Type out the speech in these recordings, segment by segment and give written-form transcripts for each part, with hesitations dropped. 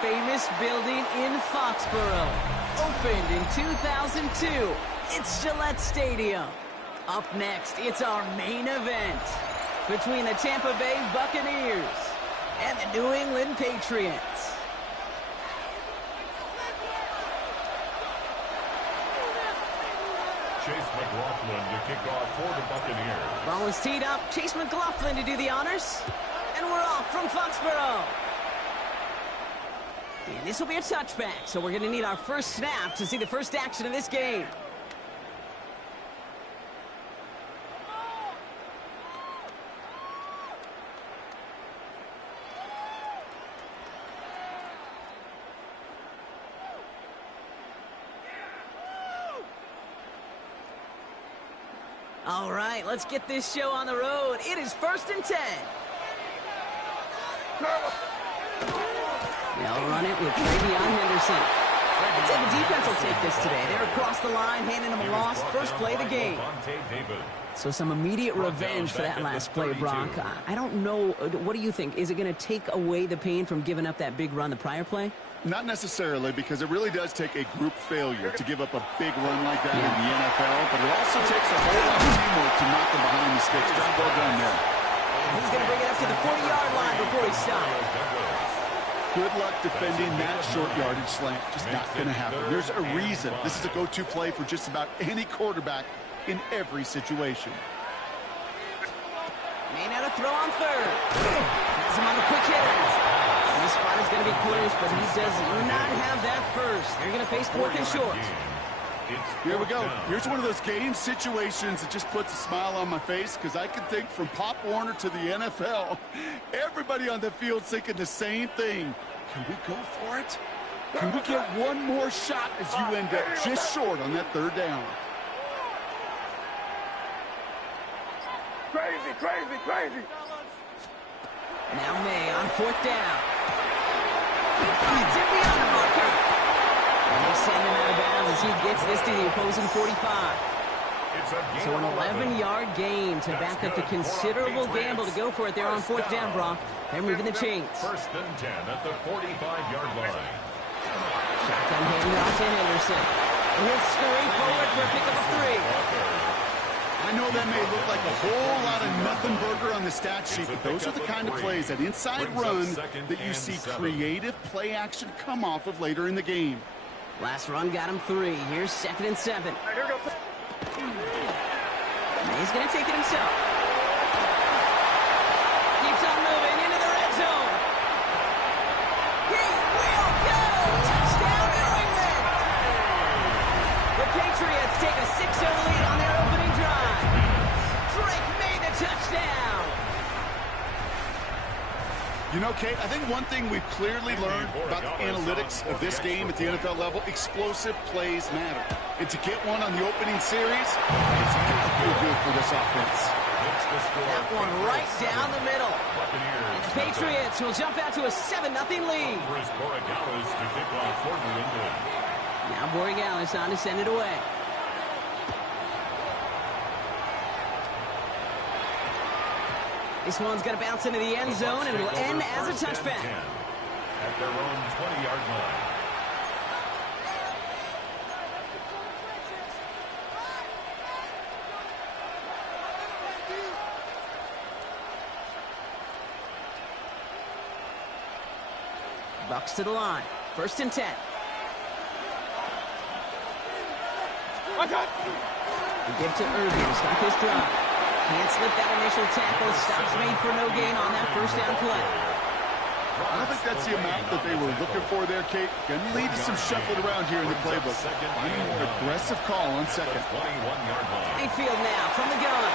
famous building in Foxborough. Opened in 2002, it's Gillette Stadium. Up next, it's our main event between the Tampa Bay Buccaneers and the New England Patriots. Chase McLaughlin to kick off for the Buccaneers. Ball is teed up. Chase McLaughlin to do the honors. And we're off from Foxborough. And this will be a touchback, so we're going to need our first snap to see the first action of this game. All right, let's get this show on the road. It is 1st and 10. They'll run it with Travion Henderson. I'd say the defense will take this today. They're across the line, handing them a loss. First play of the game. So some immediate revenge for that last play, Brock. I don't know. What do you think? Is it going to take away the pain from giving up that big run the prior play? Not necessarily, because it really does take a group failure to give up a big run like that in the NFL, but it also takes a whole lot of teamwork to knock them behind the sticks. Just well done there. And he's going to bring it up to the 40-yard line before he stops. Good luck defending that short yardage slant. Just not going to happen. There's a reason this is a go-to play for just about any quarterback in every situation. May not have throw on third. Has him on the quick hitter. This spot is going to be close, but he does not have that first. They're going to face 4th and short. Here we go. Here's one of those game situations that just puts a smile on my face, because I can think from Pop Warner to the NFL, everybody on the field thinking the same thing. Can we go for it? Can we get one more shot as you end up just short on that 3rd down? Crazy, crazy, crazy. Now May on 4th down. It's in beyond the marker. And they send him out of bounds as he gets this to the opposing 45. So an 11-yard gain to back up the considerable gamble to go for it there on 4th down, Brock. They're moving the chains. 1st and 10 at the 45-yard line. Shotgun handoff to Henderson. And he'll scurry forward for a pickup of 3. I know that may look like a whole lot of nothing burger on the stat sheet, but those are the kind of plays, that inside run, that you see creative play action come off of later in the game. Last run got him 3. Here's 2nd and 7. May's going to take it himself. Keeps on moving into the red zone. He will go! Touchdown, New England! The Patriots take a 6-0 lead on their opening drive. Drake made the touchdown. You know, Kate, I think one thing we've clearly learned about the analytics of this game at the NFL level, explosive plays matter. And to get one on the opening series, it's got to feel good for this offense. That one right down the middle. And the Patriots will jump out to a 7-0 lead. Now Borregales on to send it away. This one's going to bounce into the end zone and will end as a touchback. At their own 20-yard line. Bucks to the line. 1st and 10. We give to Irving to start this drive. Can't slip that initial tackle. Stops made for no gain on that 1st down play. I don't think that's the amount that they were looking for there, Kate. Going to lead to some shuffling around here in the playbook. Finding a more aggressive call on 2nd. Mayfield now from the gun.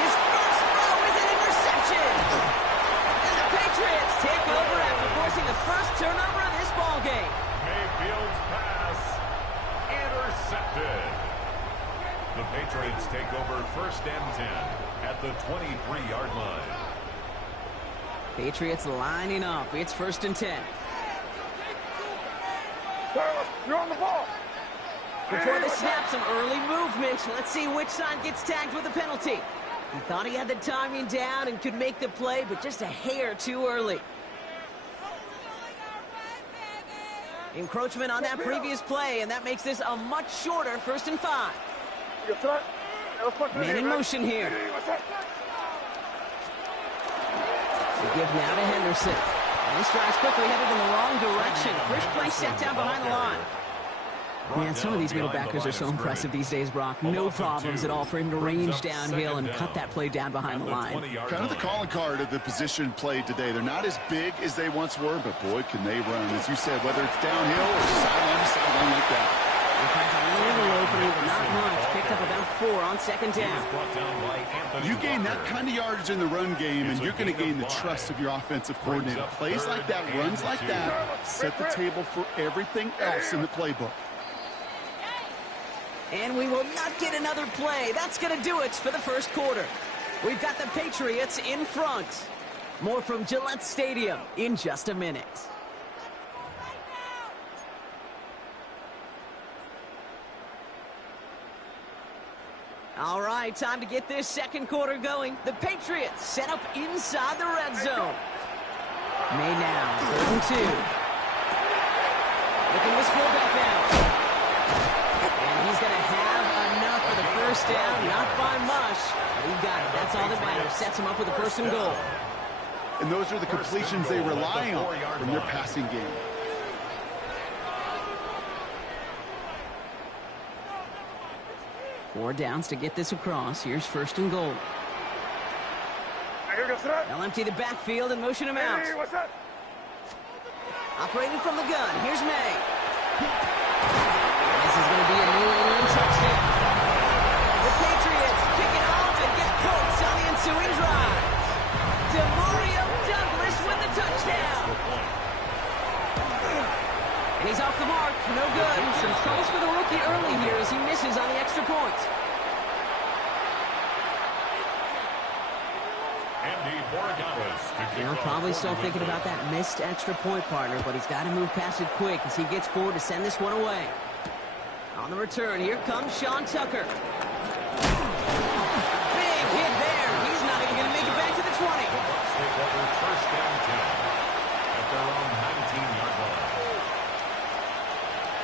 His first throw is an interception. And the Patriots take over after forcing the first turnover of this ballgame. Mayfield's pass intercepted. The Patriots take over 1st and 10 at the 23-yard line. Patriots lining up. It's 1st and 10. You're on the ball. Before the snap, some early movement. Let's see which side gets tagged with a penalty. He thought he had the timing down and could make the play, but just a hair too early. Encroachment on that previous play, and that makes this a much shorter 1st and 5. Man in motion here. The give now to Henderson. And this drive's quickly headed in the wrong direction. First play set down behind the line. Man, some of these middle backers are so impressive these days, Brock. No problems at all for him to range downhill and cut that play down behind the line. Kind of the calling card of the position played today. They're not as big as they once were, but boy, can they run. As you said, whether it's downhill or sideline to sideline like that. It has a little opening, but not much. Picked up about 4 on 2nd down. You gain that kind of yardage in the run game, and you're going to gain the trust of your offensive coordinator. Plays like that, runs like that, set the table for everything else in the playbook. And we will not get another play. That's going to do it for the 1st quarter. We've got the Patriots in front. More from Gillette Stadium in just a minute. All right, time to get this 2nd quarter going. The Patriots set up inside the red zone. May now, 3rd and 2. Looking this fullback now. He's going to have enough for the 1st down, not by much. But he got it. That's all that matters. Sets him up with a 1st and goal. And those are the completions they rely on from their passing game. Four downs to get this across. Here's 1st and goal. They'll empty the backfield and motion him out. Operating from the gun. Here's May. This is going to be a New England touchdown. The Patriots pick it off and get points on the ensuing drive. Demario Douglas with the touchdown. And he's off the mark. No good. Some troubles for the rookie early here as he misses on the extra point. You know, probably still thinking about that missed extra point, partner, but he's got to move past it quick as he gets forward to send this one away. On the return, here comes Sean Tucker. Big hit there. He's not even going to make it back to the 20. Take over 1st down 10 at their own 19-yard line.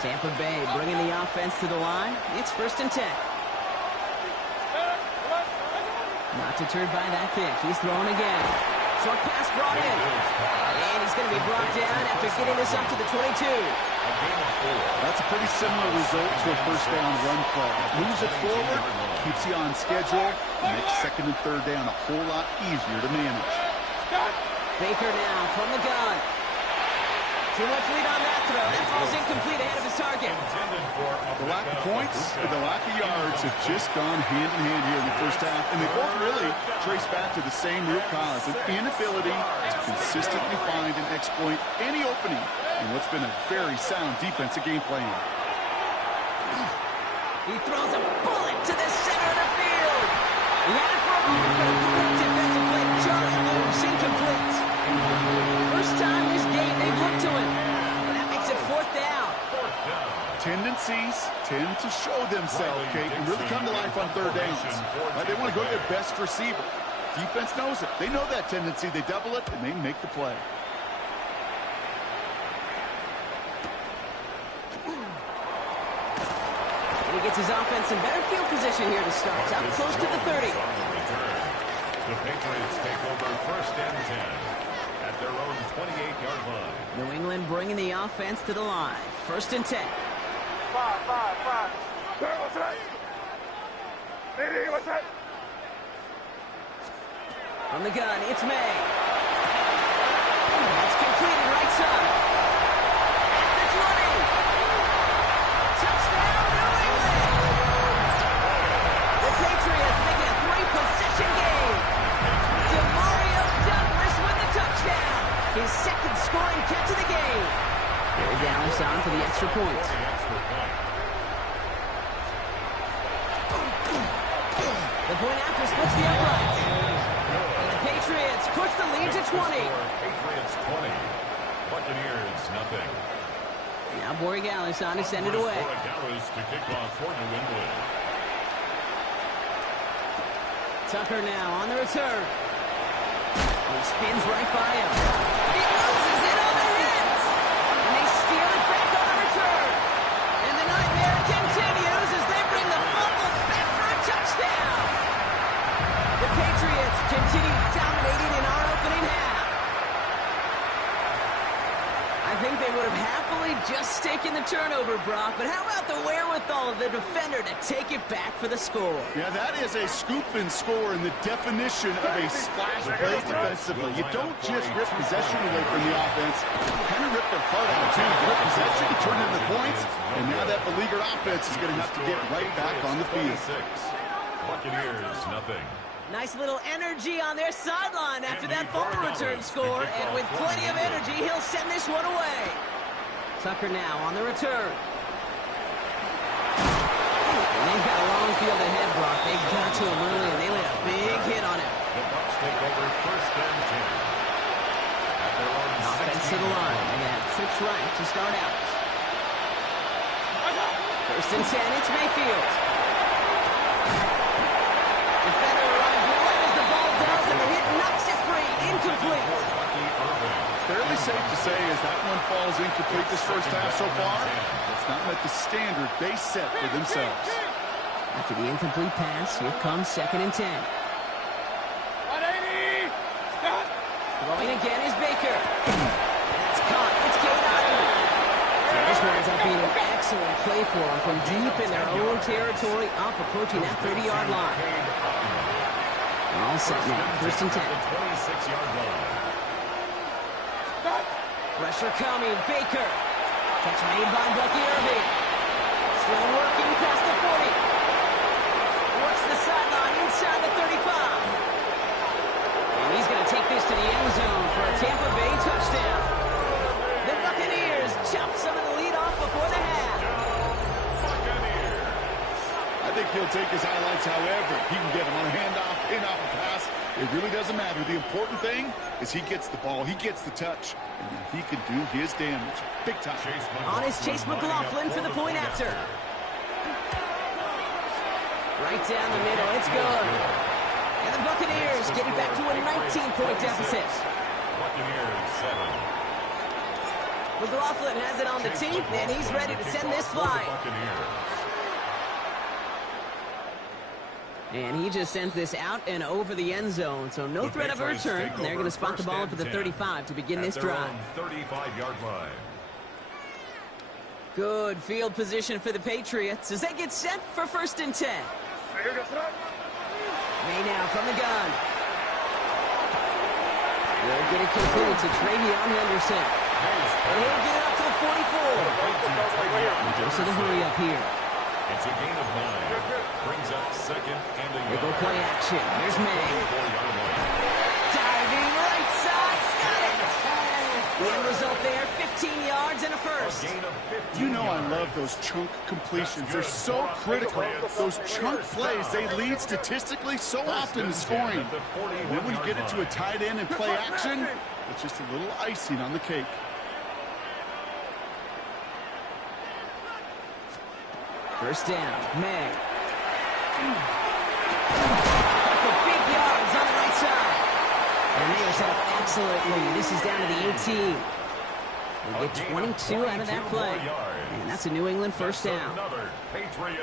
Tampa Bay bringing the offense to the line. It's 1st and 10. Not deterred by that kick. He's throwing again. Short pass brought in. And he's going to be brought down after getting this up to the 22. That's a pretty similar result to a 1st down run play. Moves it forward, keeps you on schedule, makes 2nd and 3rd down a whole lot easier to manage. Baker now from the gun. Too much lead on that throw. That falls incomplete ahead of his target. The lack of points and the lack of yards have just gone hand in hand here in the 1st half, and they both really trace back to the same root cause, an inability to consistently find and exploit any opening in what's been a very sound defensive game plan. He throws a bullet to the center of the field. He had it for a moment, but a great defensive play. Just moves incomplete. First time this game they've looked to him. And that makes it 4th down. Tendencies tend to show themselves, Kate, and really come to life on 3rd downs. Right? They want to go to their best receiver. Defense knows it. They know that tendency. They double it, and they make the play. And he gets his offense in better field position here to start. Up close to the 30. The Patriots take over 1st and 10 at their own 28-yard line. New England bringing the offense to the line. 1st and 10. 5. From the gun, it's May. That's completed right side. At the 20. Touchdown, New England. The Patriots making a 3-possession game. Demario Douglas with the touchdown. His 2nd scoring catch of the game. Here Dallas on for the extra point. The point after splits the uprights. And the Patriots push the lead to 20. Patriots 20. Buccaneers nothing. Now Borregales on to send it away. Borregales to kick off for New England. Tucker now on the return. He spins right by him. He loses it on the hit. And they steal it back up think they would have happily just taken the turnover, Brock. But how about the wherewithal of the defender to take it back for the score? Yeah, that is a scoop and score in the definition of a splash play defensively. You don't just rip possession away from the offense. You kind of rip their heart out, too. You rip possession, you turn it into points, and now that beleaguered offense is going to have to get right back on the field. Buccaneers, nothing. Nice little energy on their sideline after that fumble return score, and with plenty of energy, he'll send this one away. Tucker now on the return. And they've got a long field ahead, Brock. They got to him early, and they laid a big hit on him. The Bucs take over first and 10. At their own Offense to the line. They have trips right to start out. First and 10, it's Mayfield. Defender arrives right as the ball does, and the hit knocks it free. Incomplete. Fairly safe to say as that one falls incomplete this first half so far, it's not met the standard they set for themselves. After the incomplete pass, here comes second and 10. 180. Stop. Throwing again is Baker. That's caught. It's Kate. This winds up being an excellent play for them from deep in their own territory, up approaching that 30-yard line. All set now, first and 10. 26-yard line. Pressure coming, Baker. Catch made by Bucky Irving. Still working past the 40. Works the sideline inside the 35. And he's going to take this to the end zone for a Tampa Bay touchdown. The Buccaneers chop some of the lead off before the half. I think he'll take his highlights however he can get them on a handoff, in-off a pass. It really doesn't matter. The important thing is he gets the ball, he gets the touch, and then he can do his damage. Big time. On is Chase McLaughlin for the point after. Right down the middle, it's good. And the Buccaneers getting back to a 19-point deficit. Buccaneers 7. McLaughlin has it on the team, and he's ready to send this flying. And he just sends this out and over the end zone, so no threat of a return. They're going to spot the ball up at the 35 to begin this drive. 35-yard line. Good field position for the Patriots as they get set for first and 10. May now from the gun. They'll get it complete to Travion Henderson. And he'll get it up to the 44. And goes to the hurry up here. It's a gain of 9. Brings up second and a They go play action. Here's May. Diving right side. Got it. The end result there, 15 yards and a first. You know I love those chunk completions. They're so critical. Those chunk plays, they lead statistically so often to scoring. And then when you get it to a tight end and play action, it's just a little icing on the cake. First down, May. For big yards on the right side. And they are set up excellently. This is down to the 18. They get 22 out of that play. And that's a New England first down.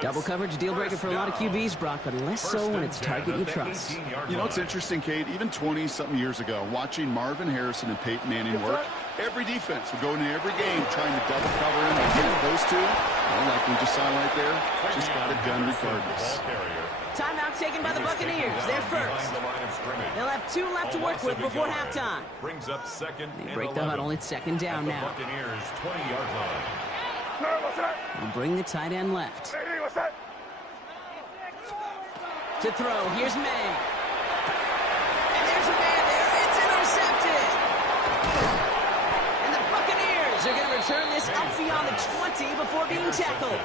Double coverage, deal breaker for a lot of QBs, Brock, but less so when it's target you trust. You know, it's interesting, Kate, even 20-something years ago, watching Marvin Harrison and Peyton Manning work, every defense would go into every game trying to double cover him. And those two, well, like we just saw right there, just got it done regardless. Timeout taken by the Buccaneers. They're first. They'll have 2 left to work with before halftime. Brings up second. They break the huddle. It's second down now. Buccaneers 20-yard line. They'll bring the tight end left. To throw, here's May. And there's a man there. It's intercepted. And the Buccaneers are going to return this up beyond the 20 before being tackled.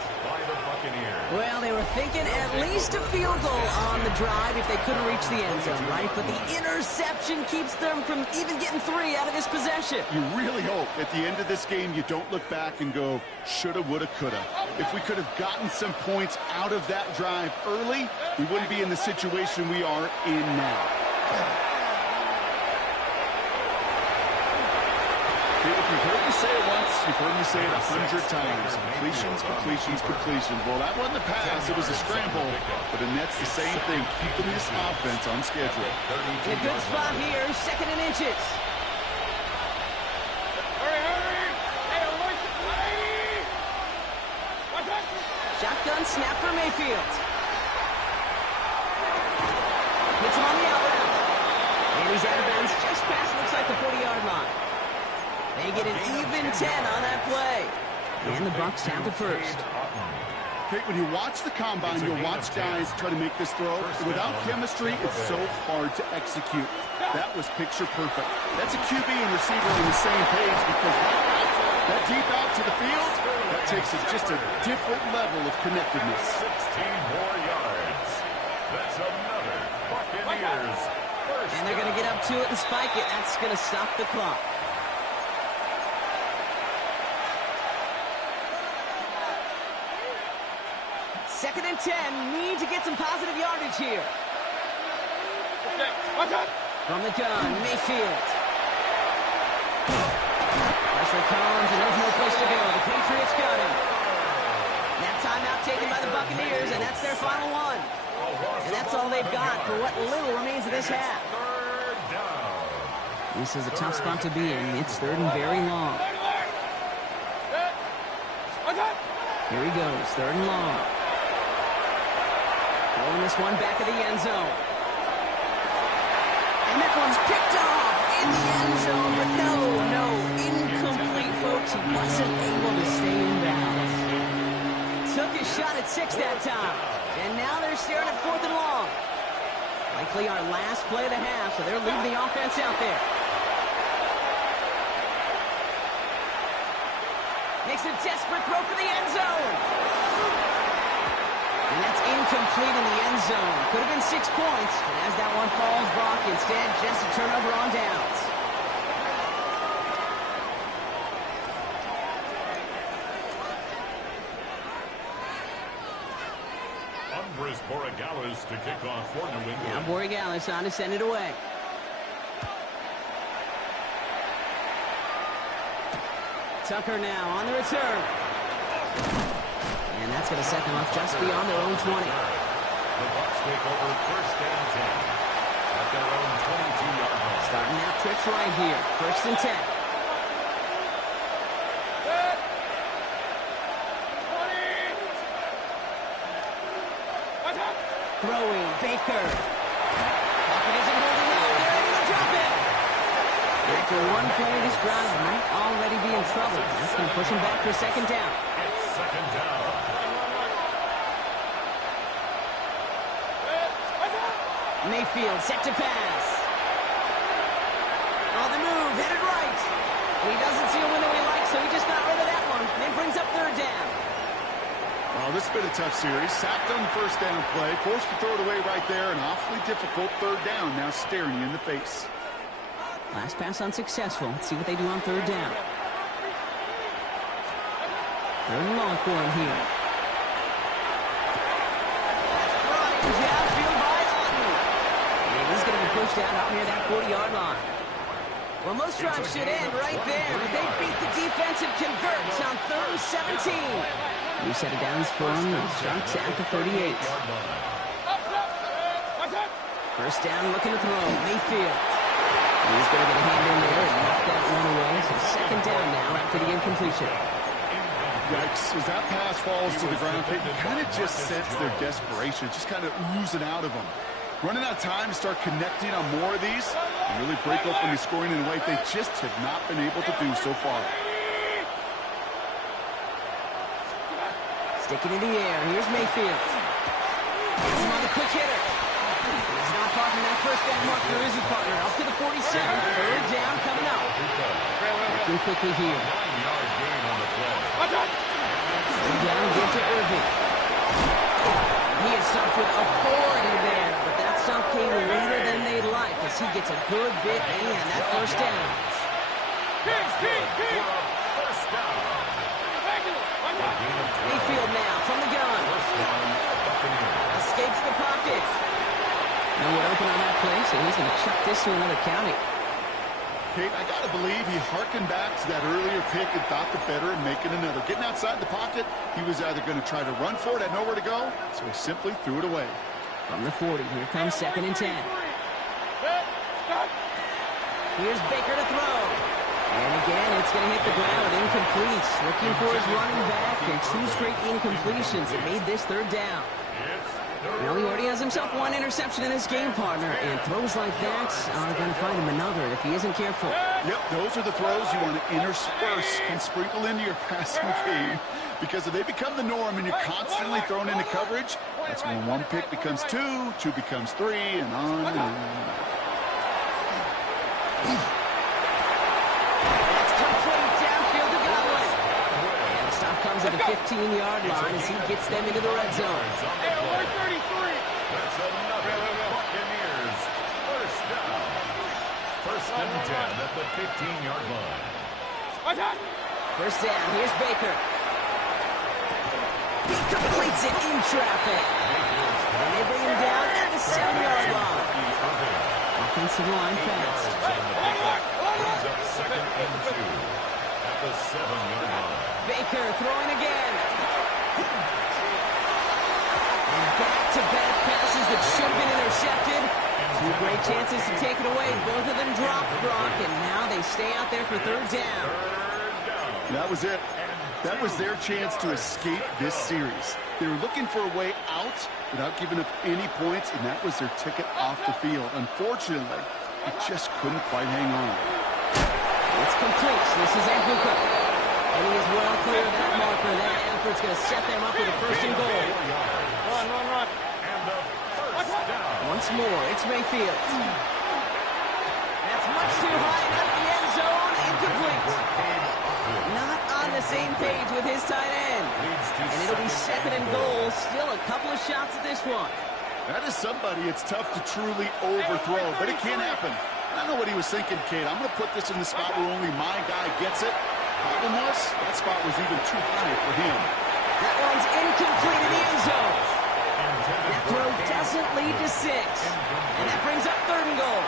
Well, they were thinking at least a field goal on the drive if they couldn't reach the end zone, right? But the interception keeps them from even getting 3 out of this possession. You really hope at the end of this game you don't look back and go, shoulda, woulda, coulda. If we could have gotten some points out of that drive early, we wouldn't be in the situation we are in now. If you've heard me say it once, you've heard me say it 100 times. Completions, completions, completions. Well, that wasn't a pass. It was a scramble. But then that's the same thing, keeping this offense on schedule. In a good spot here, second and inches. Shotgun snap for Mayfield. Hits him on the out route. And he's out of bounds just past, looks like, the 40-yard line. They get an even 10 on that play. And the Bucs have the first. Okay, when you watch the combine, you'll watch guys try to make this throw. Without chemistry, it's so hard to execute. That was picture perfect. That's a QB and receiver on the same page because that deep out to the field, that takes just a different level of connectedness. 16 more yards. That's another Buccaneers first. And they're going to get up to it and spike it. That's going to stop the clock. Second and 10. Need to get some positive yardage here. From the gun, Mayfield. Pressure comes, and there's no place to go. The Patriots got him. That timeout taken by the Buccaneers, and that's their final one. And that's all they've got for what little remains of this half. This is a tough spot to be in. It's third and very long. Here he goes, third and long. Throwing this one back of the end zone. And that one's picked off in the end zone, but no, incomplete, folks. He wasn't able to stay in bounds. Took his shot at 6 that time. And now they're staring at 4th and long. Likely our last play of the half, so they're leaving the offense out there. Makes a desperate throw for the end zone. And that's incomplete in the end zone. Could have been 6 points, but as that one falls, Brock, instead just a turnover on downs. Andres Borregales to kick off for New England. Now Borregales on to send it away. Tucker now on the return. And that's going to set them up just beyond their own 20. The Bucs take over first and 10 at their own 22-yard line. Starting out trips right here. First and 10. Throwing, Baker. Pocket isn't holding up. They're able to drop it. After one play, this drive might already be in trouble. That's going to push him back for second down. It's second down. Mayfield set to pass. On the move, headed right. He doesn't see a window he likes, so he just got rid of that one. And it brings up third down. Well, this has been a tough series. Sacked on the first down play. Forced to throw it away right there. An awfully difficult third down now staring you in the face. Last pass unsuccessful. Let's see what they do on third down. Third and long for him here. That's brought in downfield by Otten. And he's going to be pushed out near that 40-yard line. Well, most drives should end right there, but they beat the defense and converts on third and 17. New set of downs for him. It starts at the 38. First down, looking to throw. Mayfield. He's going to get a hand in there and knock that one away. So second down now after the incompletion. Yikes. As that pass falls to the ground, you kind of just sense their desperation. Just kind of oozing out of them. Running out of time to start connecting on more of these and really break open the scoring in a way they just have not been able to do so far. Sticking in the air. Here's Mayfield. He's on the quick hitter. He's not far from that first down marker, is he, partner? Up to the 47. Third down coming up. Looking quickly here. 9-yard gain on the play. Third down again to Irving. He is stopped with authority there, but that stop came later than they'd like as he gets a good bit and that first down. First down. Mayfield now from the gun. First down, Buccaneers. Escapes the pocket. Nowhere open on that play, so he's going to chuck this to another county. Kate, I got to believe he harkened back to that earlier pick and thought the better in making another. Getting outside the pocket, he was either going to try to run for it, had nowhere to go, so he simply threw it away. From the 40, here comes second and 10. Here's Baker to throw. And again, it's going to hit the ground, incomplete. Looking for his running back, and 2 straight incompletions. It made this 3rd down. Well, he already has himself 1 interception in his game, partner, and throws like that are going to find him another if he isn't careful. Yep, those are the throws you want to intersperse and sprinkle into your passing game, because if they become the norm and you're constantly thrown into coverage, that's when 1 pick becomes 2, 2 becomes 3, and on and on. That's complete downfield to Godwin. And the stop comes at the 15-yard line as he gets them into the red zone. Hey, 133. That's another Buccaneers first down. First and 10 at the 15-yard line. First down, here's Baker. He completes it in traffic. And they bring him down at the 7-yard line. Offensive line fast. Brings up second and 2 at the 7-yard line. Baker throwing again. And back-to-back passes that should have been intercepted. 2 great chances to take it away. Both of them dropped, Brock, and now they stay out there for 3rd down. That was it. That was their chance to escape this series. They were looking for a way out without giving up any points, and that was their ticket off the field. Unfortunately, it just couldn't quite hang on. It's complete. This is Aguka. And he is well clear of that marker. That effort's going to set them up with a 1st and goal. Run. And the first down. Once more, it's Mayfield. That's much too high and out of the end zone. Incomplete. Not on the same page with his tight end. And it'll be 2nd and goal. Still a couple of shots at this one. That is somebody it's tough to truly overthrow, but it can happen. I don't know what he was thinking, Kate. I'm going to put this in the spot where only my guy gets it. Problem was, that spot was even too high for him. That one's incomplete in the end zone. That throw doesn't lead to 6. And that brings up 3rd and goal.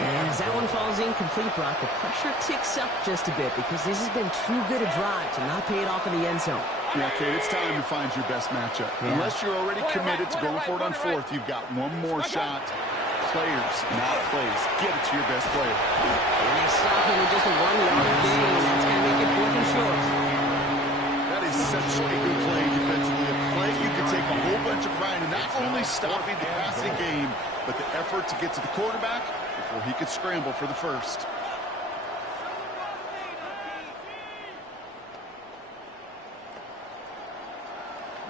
And as that one falls incomplete, Brock, the pressure ticks up just a bit because this has been too good a drive to not pay it off in the end zone. Yeah, Kate, it's time to find your best matchup. Yeah. Unless you're already committed to going for it on 4th, you've got 1 more shot. Players, not plays. Get it to your best player. And they stop him with just a 1-yard gain. That's going to make it 4th and short. That is such a good play defensively. A play you can take a whole bunch of pride in, not only stopping the passing game, but the effort to get to the quarterback before he could scramble for the 1st.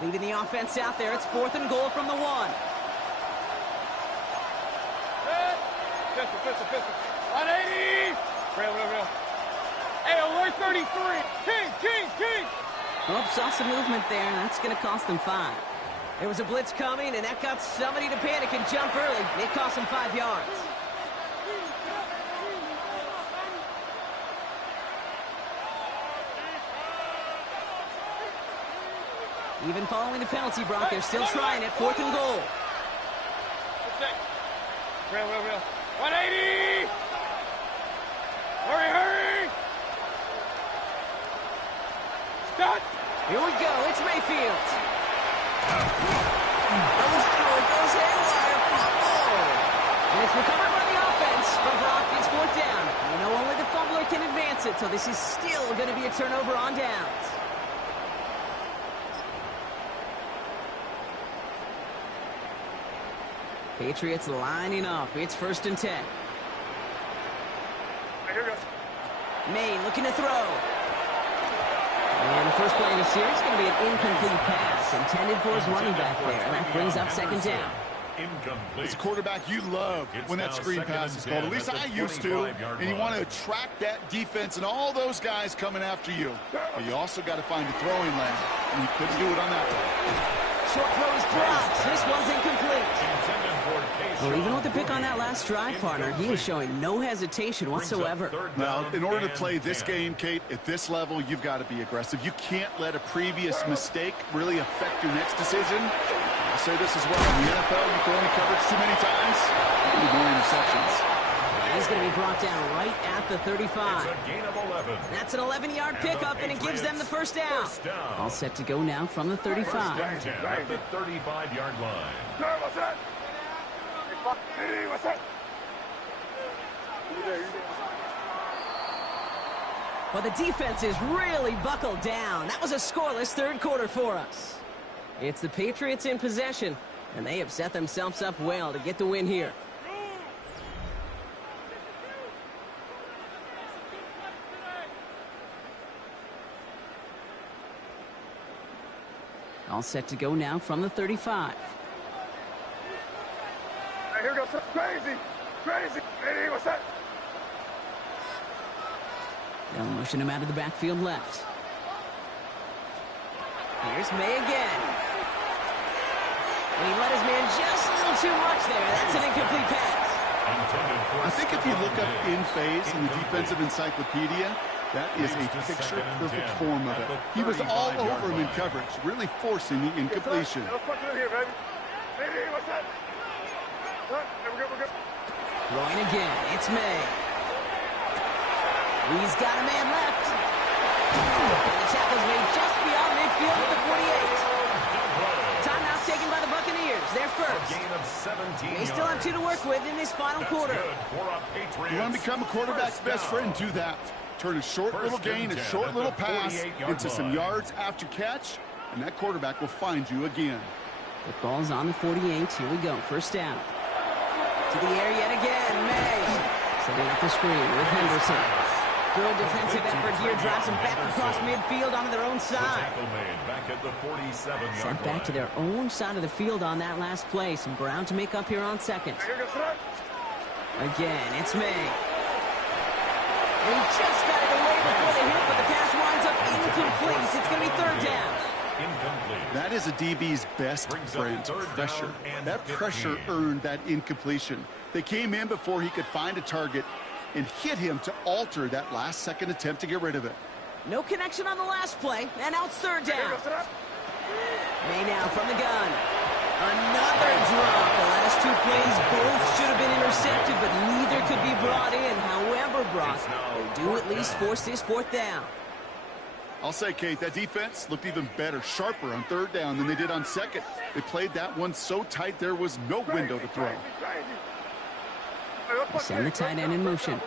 Leaving the offense out there. It's 4th and goal from the 1. Pistol. 180. Real. Hey, alert 33. King. Oh, saw some movement there. That's going to cost them 5. There was a blitz coming, and that got somebody to panic and jump early. It cost them 5 yards. Even following the penalty, Brock, they're still trying it. 4th and goal. Real. 180. Hurry. Stop. Here we go. It's Mayfield. Goes haywire. Fumble. And it's recovered by the offense. But Brock, it's 4th down. You know, only the fumbler can advance it, so this is still going to be a turnover on downs. Patriots lining up. It's 1st and 10. Here goes. May looking to throw. And the first play of the series is going to be an incomplete pass intended for his running back there. And that brings up 2nd down. It's a quarterback you love when that screen pass is called. At least I used to. And you want to attract that defense and all those guys coming after you. But you also got to find a throwing lane. And you couldn't do it on that one. Short throw is dropped. This one's incomplete. Well, even with the pick on that last drive, partner, he is showing no hesitation whatsoever. Now, in order to play this game, Kate, at this level, you've got to be aggressive. You can't let a previous mistake really affect your next decision. I'll say this as well. In the NFL, you throw any coverage too many times, you need more interceptions. He's going to be brought down right at the 35. It's a gain of 11. That's an 11-yard pickup, and it gives them the first down. All set to go now from the 35. First and 10 at the 35-yard line. What's that? What's that? But the defense is really buckled down. That was a scoreless third quarter for us. It's the Patriots in possession, and they have set themselves up well to get the win here. All set to go now from the 35. Hey, here goes some crazy. Hey, what's that? They'll motion him out of the backfield left. Here's May again. He let his man just a little too much there. That's an incomplete pass. I think if you look up in phase in the defensive encyclopedia, that is a picture-perfect form of it. He was all over him in coverage, really forcing the incompletion. Let's put it in here, baby. Hey, what's that? We're good. Throwing again. It's May. He's got a man left. And the tackle's made just beyond midfield at the 48. Timeout taken by the Buccaneers. They're first. They still have 2 to work with in this final quarter. You want to become a quarterback's best friend, do that. Turn a short little gain, a short little pass into some yards after catch, and that quarterback will find you again. The ball's on the 48. Here we go. First down. To the air yet again. May. Setting up the screen with Henderson. Good defensive effort here. Drives them back across midfield onto their own side. Sent back to their own side of the field on that last play. Some ground to make up here on second. Again, it's May. He just got it away before the hit, but the pass winds up incomplete. It's going to be third down. That is a DB's best friend, pressure. That pressure earned that incompletion. They came in before he could find a target and hit him to alter that last-second attempt to get rid of it. No connection on the last play, and now it's third down. May now from the gun. Another drop. The last 2 plays both should have been intercepted, but neither could be brought in. However brought, they do at least force this fourth down. I'll say, Kate, that defense looked even better, sharper on third down than they did on second. They played that one so tight there was no window to throw. They send the tight end in motion.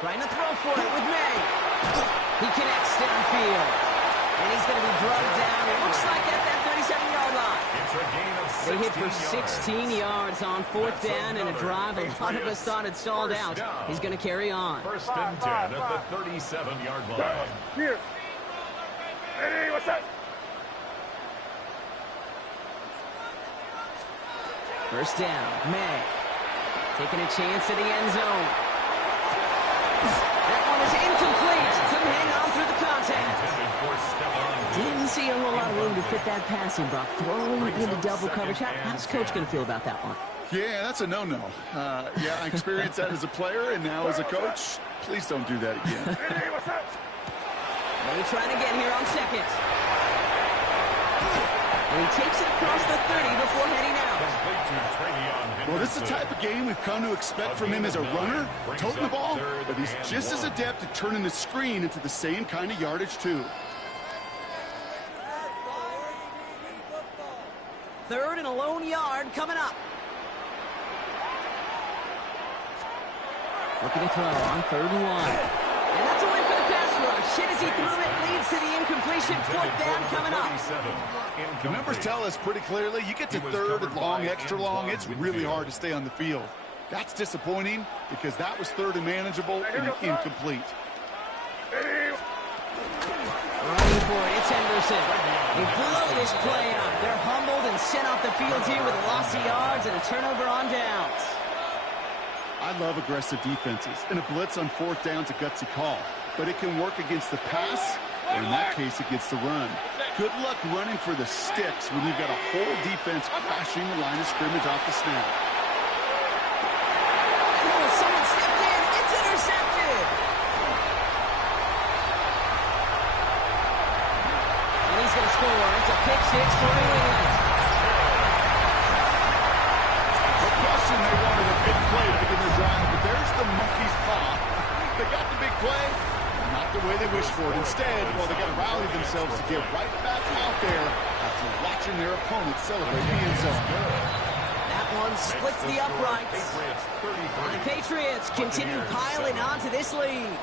Trying to throw for it with May. He connects downfield. And he's going to be drugged down. It looks like at that 37-yard line. They hit for 16 yards on fourth down and a drive a lot of us thought had stalled out. He's going to carry on. First and 10 at the 37-yard line. Here. Hey, what's that? First down, May. Taking a chance to the end zone. That one is incomplete. Couldn't hang on through the contact. Didn't see a whole lot of room to fit that passing block. Throwing into double coverage. How's Coach going to feel about that one? Yeah, that's a no-no. Yeah, I experienced that as a player and now as a coach. Please don't do that again. Hey, what's that? May trying to get here on second. And he takes it across the 30 before heading out. Well, this is the type of game we've come to expect from him as a runner, toting the ball, but he's just as adept at turning the screen into the same kind of yardage, too. Third and a lone yard coming up. Looking to throw on 3rd and 1. And that's a win for the pass rush. Hit as he threw it, leads to the incompletion. Fourth down coming up. The numbers tell us pretty clearly, you get to 3rd and long, extra long, it's really hard to stay on the field. That's disappointing because that was 3rd and manageable and incomplete. Running for it, it's Henderson. They blow this play up. They're humbled and sent off the field here with a loss of yards and a turnover on downs. I love aggressive defenses, and a blitz on 4th down's a gutsy call, but it can work against the pass, or in that case, against the run. Good luck running for the sticks when you've got a whole defense crashing the line of scrimmage off the snap. Oh, someone stepped in. It's intercepted. And he's going to score. It's a pick six for New England. No question they wanted a big play to begin the drive, but there's the monkey's paw. They got the big play, not the way they wish for it. Instead, well, they got to rally themselves to get right back out there after watching their opponent celebrate the end zone. That one splits the uprights. And the Patriots continue piling on to this lead.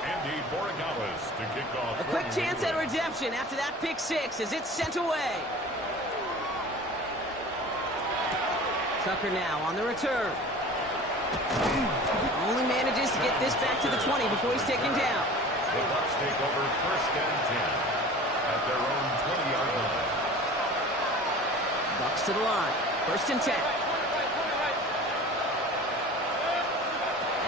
Andy Borregales to kick off. A quick chance at redemption after that pick six as it's sent away. Tucker now on the return. Only manages to get this back to the 20 before he's taken down. The Bucs take over first and 10 at their own 20-yard line. Bucs to the line. First and 10.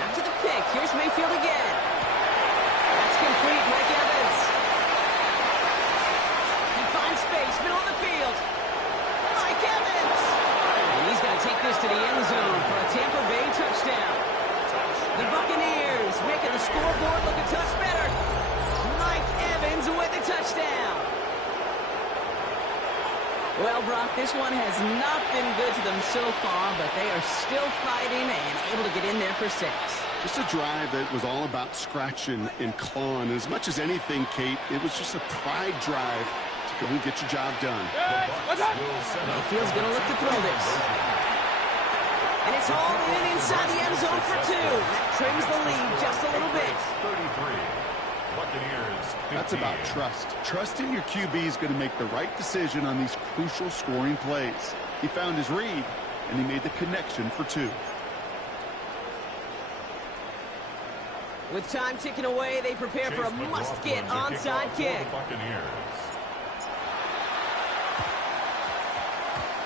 After the pick, here's Mayfield again. That's complete. Mike Evans. He finds space, middle of the field. Mike Evans. And he's going to take this to the end zone for a Tampa Bay touchdown. The Buccaneers making the scoreboard look a touch better. Mike Evans with the touchdown. Well, Brock, this one has not been good to them so far, but they are still fighting and able to get in there for 6. Just a drive that was all about scratching and clawing. As much as anything, Kate, it was just a pride drive to go and get your job done. Mayfield's going to look to throw this. And it's hauled in inside the end zone for 2. That trims the lead just a little bit. 33. Buccaneers. 15. That's about trust. Trusting your QB is going to make the right decision on these crucial scoring plays. He found his read, and he made the connection for 2. With time ticking away, they prepare for a must-get onside kick.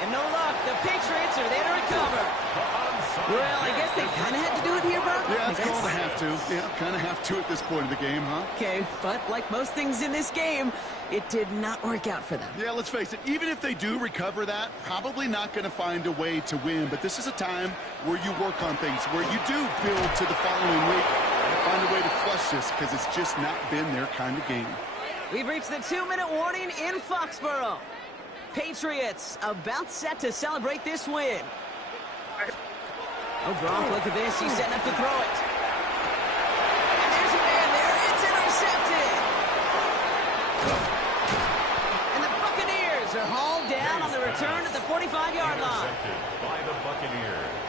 And no luck, the Patriots are there to recover. Well, I guess they kind of had to do it here, Brock. Yeah, it's called a have to. Yeah, kind of have to at this point of the game, huh? Okay, but like most things in this game, it did not work out for them. Yeah, let's face it, even if they do recover that, probably not going to find a way to win. But this is a time where you work on things, where you do build to the following week and find a way to flush this, because it's just not been their kind of game. We've reached the 2-minute warning in Foxborough. Patriots about set to celebrate this win. Oh, Gronk, look at this. He's setting up to throw it. And there's a man there. It's intercepted. And the Buccaneers are hauled down on the return at the 45-yard line. Intercepted by the Buccaneers.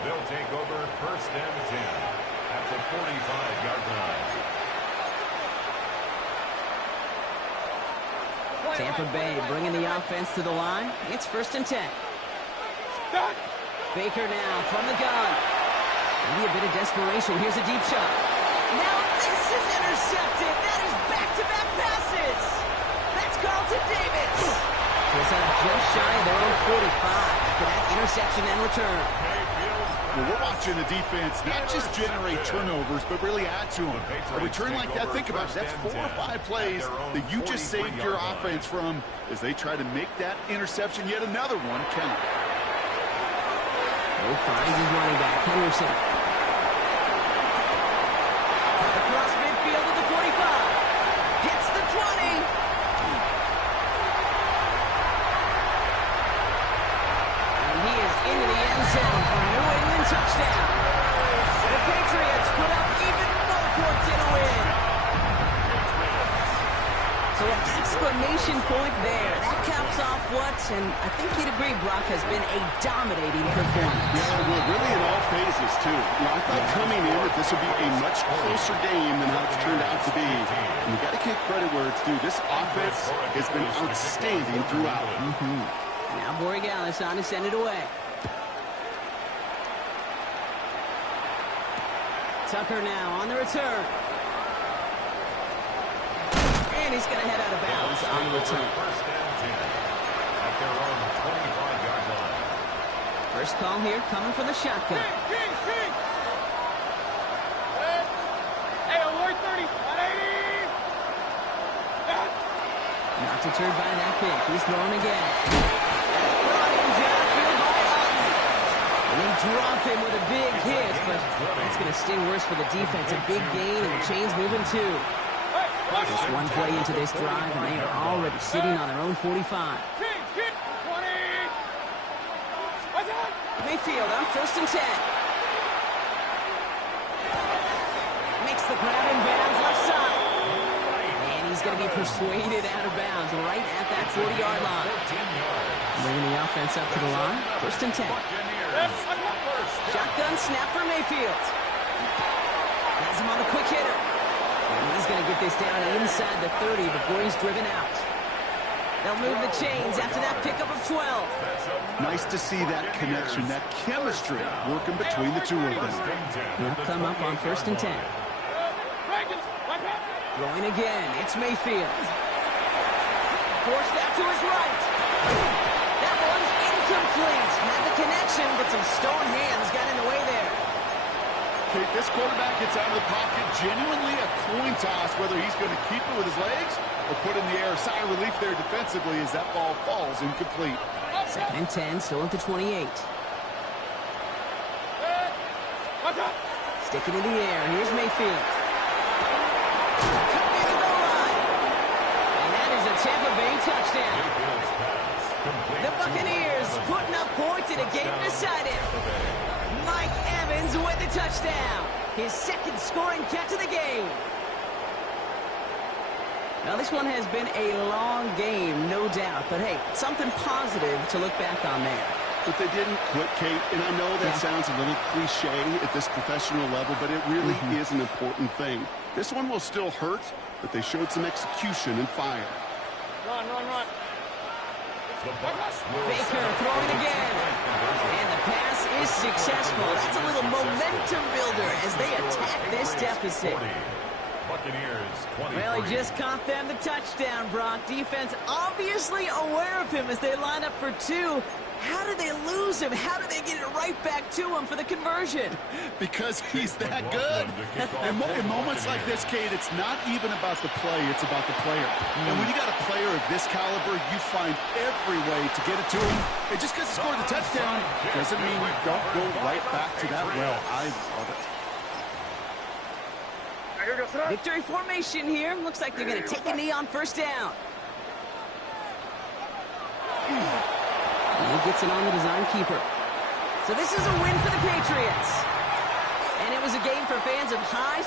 They'll take over first and 10 at the 45-yard line. Tampa Bay bringing the offense to the line. It's first and 10. Baker now from the gun. Maybe a bit of desperation. Here's a deep shot. Now this is intercepted. That is back-to-back passes. That's Carlton Davis. So it's out just shy of their own 45 after that interception and return. Well, we're watching the defense not just generate turnovers, but really add to them. A return like that, think about it, that's 4 or 5 plays that you just saved your offense from as they try to make that interception, yet another one count. He finds his running back, Henderson. Across midfield to the 45. Hits the 20. Into the end zone for a New England touchdown. The Patriots put up even more points in a win. So an exclamation point there. That caps off what, and I think you'd agree, Brock, has been a dominating performance. Yeah, well, really in all phases, too. You know, I thought coming in that this would be a much closer game than how it's turned out to be. And you got to give credit where it's due. This offense has been outstanding throughout. Now Borregales on to send it away. Tucker now on the return. And he's going to head out of bounds on the return. First and 10 at their own 25-yard line. First call here coming from the shotgun. Hey, award 30, 180. Not deterred by that pick. He's throwing again. That's brought in downfield by Hutton. And they drop him with a big hit, but that's going to sting worse for the defense. A big gain, and the chain's moving too. Just one play into this drive, and they are already sitting on their own 45. Mayfield on first and 10. Makes the grab in bounds left side. And he's going to be persuaded out of bounds right at that 40-yard line. Bringing the offense up to the line. First and 10. Shotgun snap for Mayfield. Has him on the quick hitter. And he's going to get this down inside the 30 before he's driven out. They'll move the chains after that pickup of 12. Nice to see that connection, that chemistry working between the two of them. They'll come up on first and 10. Throwing again, it's Mayfield. Forced out to his right. That one's incomplete. Had the connection, but some stone hands got in the way there. Okay, this quarterback gets out of the pocket, genuinely a coin toss, whether he's going to keep it with his legs or put in the air. Sigh of relief there defensively as that ball falls incomplete. Second and 10, still at the 28. Stick it in the air. Here's Mayfield. Cut near the goal line. And that is a Tampa Bay touchdown. The Buccaneers putting up points in a game-deciding. Mike Evans with the touchdown. His second scoring catch of the game. Now, this one has been a long game, no doubt. But, hey, something positive to look back on there. But they didn't quit, Kate, and I know that sounds a little cliche at this professional level, but it really is an important thing. This one will still hurt, but they showed some execution and fire. Run. Baker throwing again. And the pass is successful. That's a little momentum builder as they attack this deficit. Well, he just caught them the touchdown, Brock. Defense obviously aware of him as they line up for two. How did they lose him? How did they get it right back to him for the conversion? Because he's that good. In moments like this, Kate, it's not even about the play, it's about the player. And when you got a player of this caliber, you find every way to get it to him. And just because he scored the touchdown doesn't mean you don't go right back to that well. I love it. Victory formation here. Looks like they're going to take a knee on first down. And he gets it on the design keeper. So this is a win for the Patriots. And it was a game for fans of high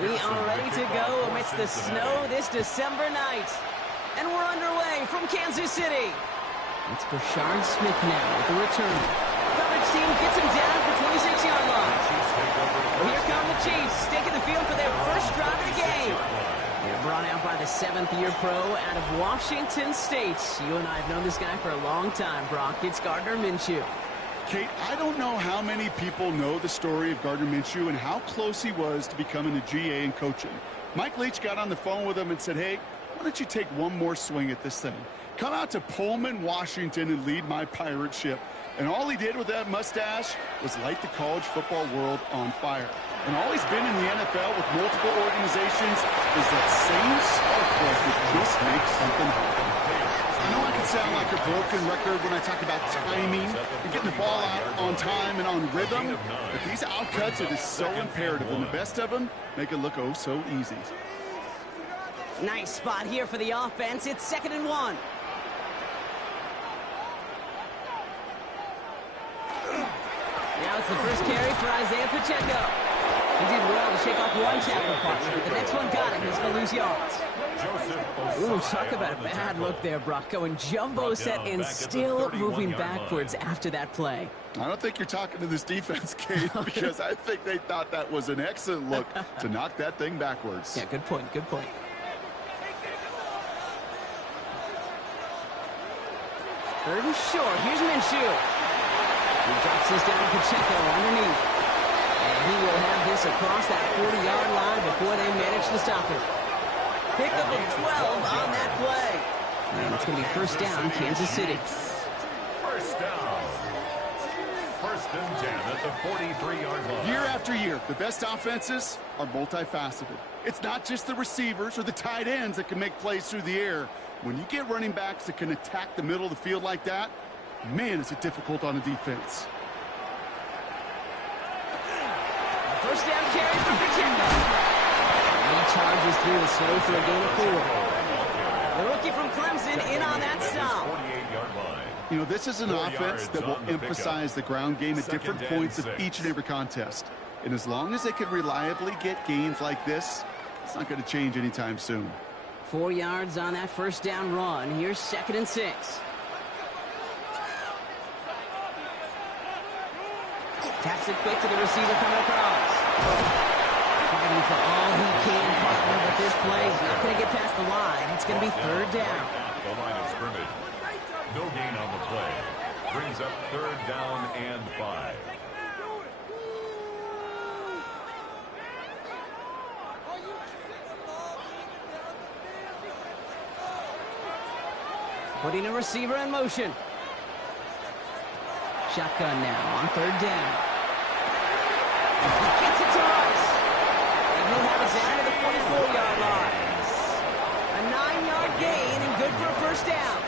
We are ready to go amidst the snow this December night. And we're underway from Kansas City. It's Brashard Smith now with the return. Coverage team gets him down at the 26-yard line. Well, here come the Chiefs, taking the field for their first drive of the game. They're brought out by the seventh-year pro out of Washington State. You and I have known this guy for a long time, Brock. It's Gardner Minshew. Kate, I don't know how many people know the story of Gardner Minshew and how close he was to becoming a GA and coaching. Mike Leach got on the phone with him and said, hey, why don't you take one more swing at this thing? Come out to Pullman, Washington, and lead my pirate ship. And all he did with that mustache was light the college football world on fire. And all he's been in the NFL with multiple organizations is that same spark plug that just makes something happen. I know I can sound like a broken record when I talk about timing and getting the ball out on time and on rhythm, but these outcuts are just so imperative, and the best of them make it look oh so easy. Nice spot here for the offense. It's 2nd and 1. Now it's the first carry for Isaiah Pacheco. He did well to shake off one tackle partner, but the next one got him. He's going to lose yards. Ooh, talk about a bad look there, Brock. Going jumbo set and still moving backwards after that play. I don't think you're talking to this defense, Kate, because I think they thought that was an excellent look to knock that thing backwards. Yeah, good point, good point. Third and short. Here's Minshew. He drops this down to Pacheco underneath. And he will have this across that 40-yard line before they manage to stop it. Pickup of 12 on that play. And it's going to be first down, Kansas City. First down. 1st and 10 at the 43-yard line. Year after year, the best offenses are multifaceted. It's not just the receivers or the tight ends that can make plays through the air. When you get running backs that can attack the middle of the field like that, man, is it difficult on a defense. First down carry for Pacheco. And he charges through the snow for a gain of 4. The rookie from Clemson in on that stop. You know, this is an offense that will emphasize the ground game at different points of each and every contest. And as long as they can reliably get gains like this, it's not going to change anytime soon. 4 yards on that first down run. Here's 2nd and 6. Taps it quick to the receiver coming across. Fighting for all he can, partner, but this play is not going to get past the line. It's going to be 3rd down. The line of scrimmage. No gain on the play. Brings up 3rd down and 5. Putting a receiver in motion. Shotgun now on 3rd down. He gets it to Rice. And he'll have it down to the 44-yard line. A 9-yard gain and good for a first down.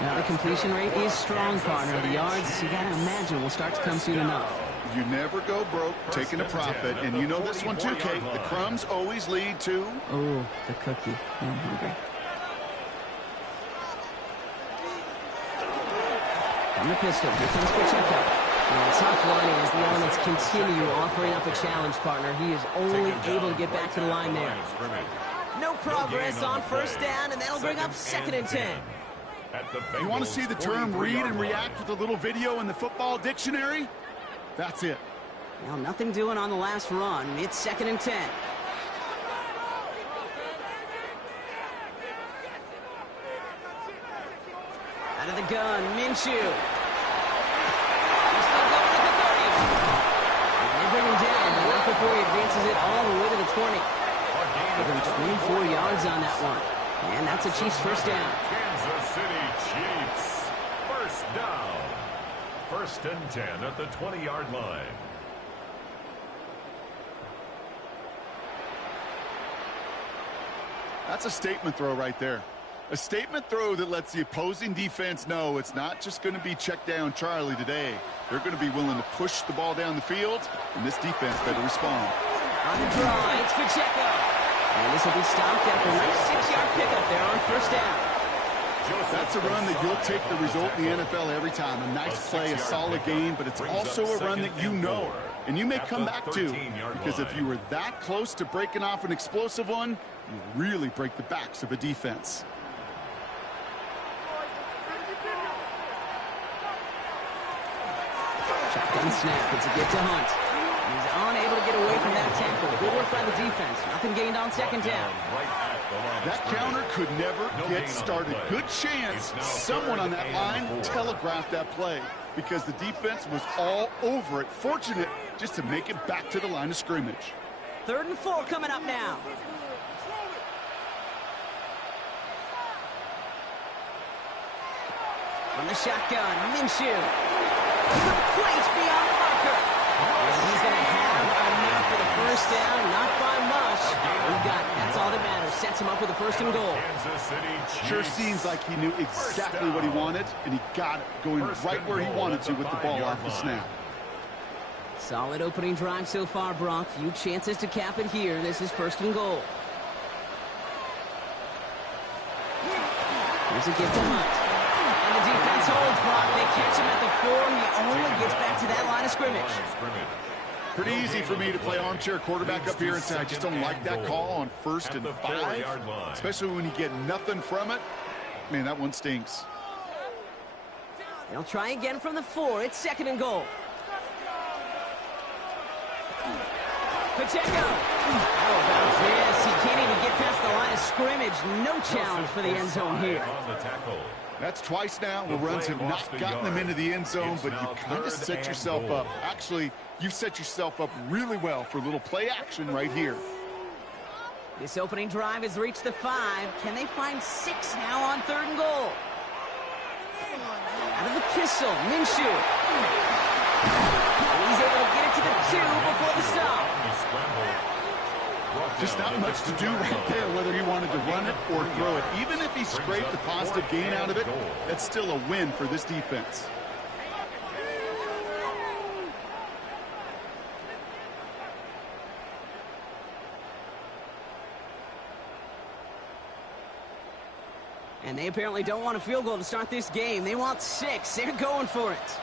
Now the completion rate is strong, partner. The yards, you got to imagine, will start to come soon enough. You never go broke taking a profit, and you know this one too, Kate. The crumbs always lead to... Oh, the cookie. I'm hungry. On the pistol, here comes Pacheco. And tough lining as the elements continue offering up a challenge, partner. He is only able to get back to the line there. No progress on first down, and that'll bring up 2nd and 10. You want to see the term read and react with a little video in the football dictionary? That's it. Well, nothing doing on the last run. It's 2nd and 10. Out of the gun, Minshew. He's still going at the 30. And they bring him down, but not before he advances it all the way to the 20. Give him 24 yards on that one. And that's a Chiefs first down. Kansas City Chiefs. First down. 1st and 10 at the 20-yard line. That's a statement throw right there. A statement throw that lets the opposing defense know it's not just going to be check down Charlie today. They're going to be willing to push the ball down the field, and this defense better respond. On the draw, it's Pacheco. And this will be stopped after a nice 6-yard pickup there on first down. That's a run that you'll take the result in the NFL every time. A nice play, a solid game, but it's also a run that you know And you may come back too, because if you were that close to breaking off an explosive one, you really break the backs of a defense. Shotgun snap. It's a get to Hunt. He's unable to get away from that tackle. Good work by the defense. Nothing gained on second down. That counter could never get started. Good chance someone on that line telegraphed that play because the defense was all over it. Fortunate just to make it back to the line of scrimmage. 3rd and 4 coming up now. From the shotgun, Minshew. Complete beyond the marker. And he's going to have enough for the first down, not by much. That's all that matters. Sets him up with a 1st and goal. Sure seems like he knew exactly what he wanted, and he got it, going right where he wanted to with the ball off the snap. Solid opening drive so far, Brock. Few chances to cap it here. This is 1st and goal. Here's a gift to Hunt. And the defense holds, Brock. They catch him at the 4. He only gets back to that line of scrimmage. Pretty easy for me to play armchair quarterback up here and say I just don't like that call on 1st and 5. Especially when you get nothing from it. Man, that one stinks. They'll try again from the 4. It's 2nd and goal. Pacheco. How about this? He can't even get past the line of scrimmage. No challenge for the end zone here. That's twice now where runs have not gotten them into the end zone, but you've kind of set yourself up. Actually, you've set yourself up really well for a little play action right here. This opening drive has reached the 5. Can they find 6 now on 3rd and goal? Out of the pistol, Minshew. And he's able to get it to the 2 before the stop. Just not much to do right there, whether he wanted to run it or throw it. Even if he scraped a positive gain out of it, that's still a win for this defense. And they apparently don't want a field goal to start this game. They want 6. They're going for it.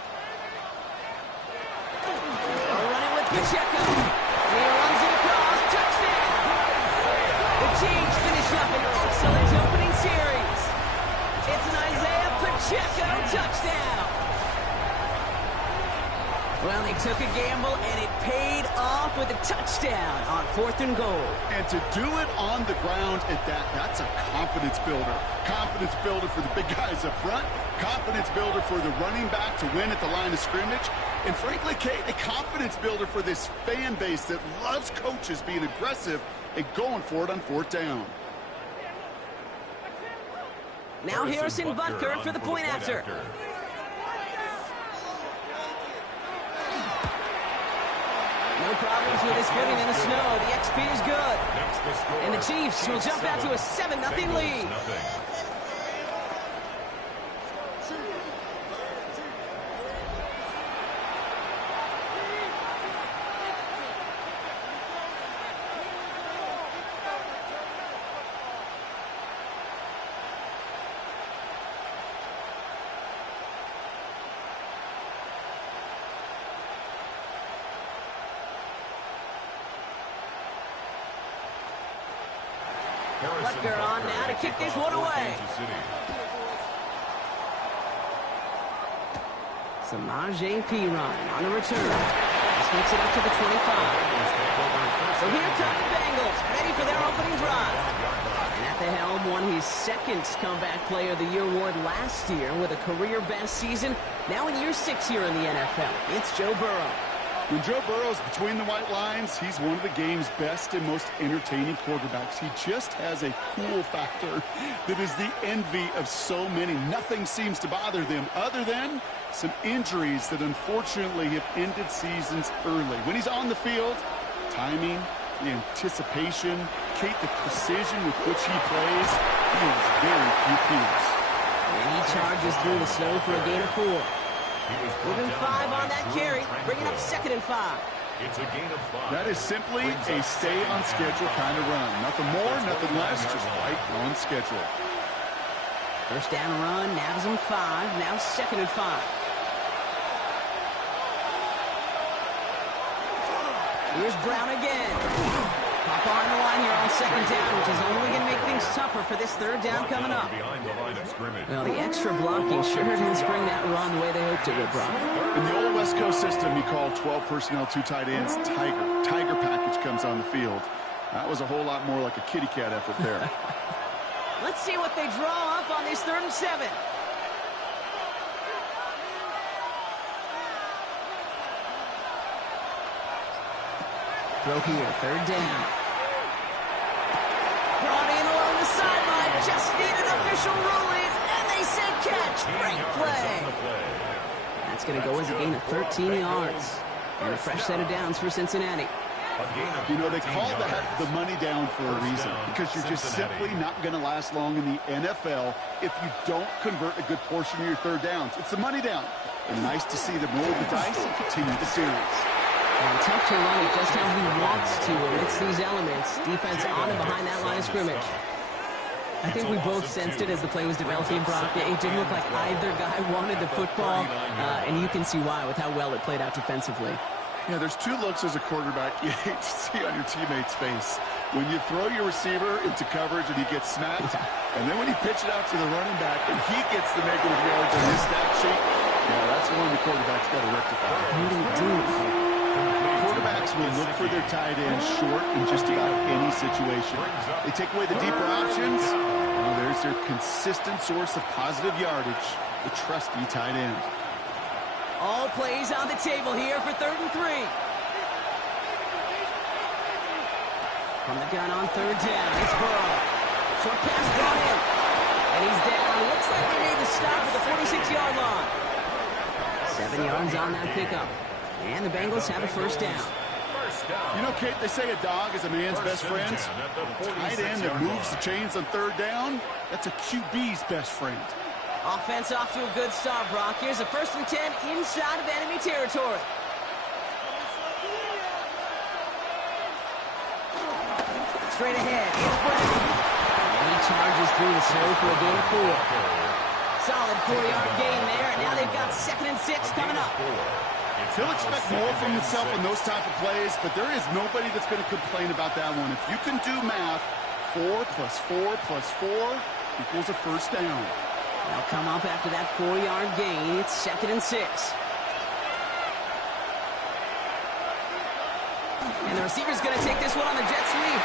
They'll run it with Pacheco. He runs it across. Touchdown! The Chiefs finish up an excellent opening series. It's an Isaiah Pacheco touchdown. Well, they took a gamble, and it paid off with a touchdown on 4th and goal. And to do it on the ground at that's a confidence builder. Confidence builder for the big guys up front. Confidence builder for the running back to win at the line of scrimmage. And frankly, Kate, a confidence builder for this fan base that loves coaches being aggressive and going for it on 4th down. Now Harrison Butker for the point after. No problems with his footing in the snow. The XP is good. And the Chiefs will jump out to a 7-0 lead. Butker on now to kick this one away. Samaje Perine on the return. This makes it up to the 25. So here come the Bengals, ready for their opening drive. And at the helm, won his 2nd comeback player of the year award last year with a career best season. Now in year 6 here in the NFL, it's Joe Burrow. When Joe Burrow's between the white lines, he's one of the game's best and most entertaining quarterbacks. He just has a cool factor that is the envy of so many. Nothing seems to bother them other than some injuries that unfortunately have ended seasons early. When he's on the field, timing, the anticipation, Kate, the precision with which he plays, he has very few peers. And he charges through the snow for a gain of 4. Within 5 on that carry, bringing up 2nd and 5. It's a gain of 5. That is simply a stay-on-schedule kind of run. Nothing more, nothing less, just right on schedule. First down run, nabs him 5, now 2nd and 5. Here's Brown again. Pop on the line here on second down, which is only going to make things tougher for this third down coming up. Behind the line of scrimmage. Well, the extra blocking sure didn't spring that run the way they hoped it would, Brock. In the old West Coast system, you call 12 personnel, 2 tight ends, Tiger. Tiger package comes on the field. That was a whole lot more like a kitty cat effort there. Let's see what they draw up on this 3rd and 7. Throw here, 3rd down. Brought in along the sideline, just need an official ruling, and they say catch. Great play. That's going to go as a gain of 13 yards. And a fresh set of downs for Cincinnati. You know, they call that the money down for a reason, because you're just simply not going to last long in the NFL if you don't convert a good portion of your 3rd downs. It's the money down. And nice to see them roll the dice and continue the series. And tough to run it just how he wants to amidst these elements. Defense on and behind that line of scrimmage. I think we both sensed it as the play was developing, Brock. It didn't look like either guy wanted the football, and you can see why with how well it played out defensively. Yeah, there's 2 looks as a quarterback you hate to see on your teammate's face. When you throw your receiver into coverage and he gets snapped, and then when you pitch it out to the running back and he gets the negative yards on his stat sheet, yeah, that's one the quarterback's got to rectify. What do you do? Quarterbacks will look for their tight end short in just about any situation. They take away the deeper options. Well, there's their consistent source of positive yardage, the trusty tight end. All plays on the table here for 3rd and 3. From the gun on 3rd down, it's Burrow. Short pass brought in. And he's down. Looks like they made the stop at the 46-yard line. 7 yards on that pickup. And the Bengals have a 1st down. You know, Kate, they say a dog is a man's best friend. A tight end that moves the chains on 3rd down, that's a QB's best friend. Offense off to a good start, Brock. Here's a 1st and 10 inside of enemy territory. Straight ahead, it's Brown. And he charges through the snow for a gain of 4. Solid 4-yard gain there, and now they've got 2nd and 6 coming up. He'll expect more from himself in those type of plays, but there is nobody that's going to complain about that one. If you can do math, 4 plus 4 plus 4 equals a 1st down. They'll come up after that 4-yard gain. It's 2nd and 6. And the receiver's going to take this one on the jet sweep.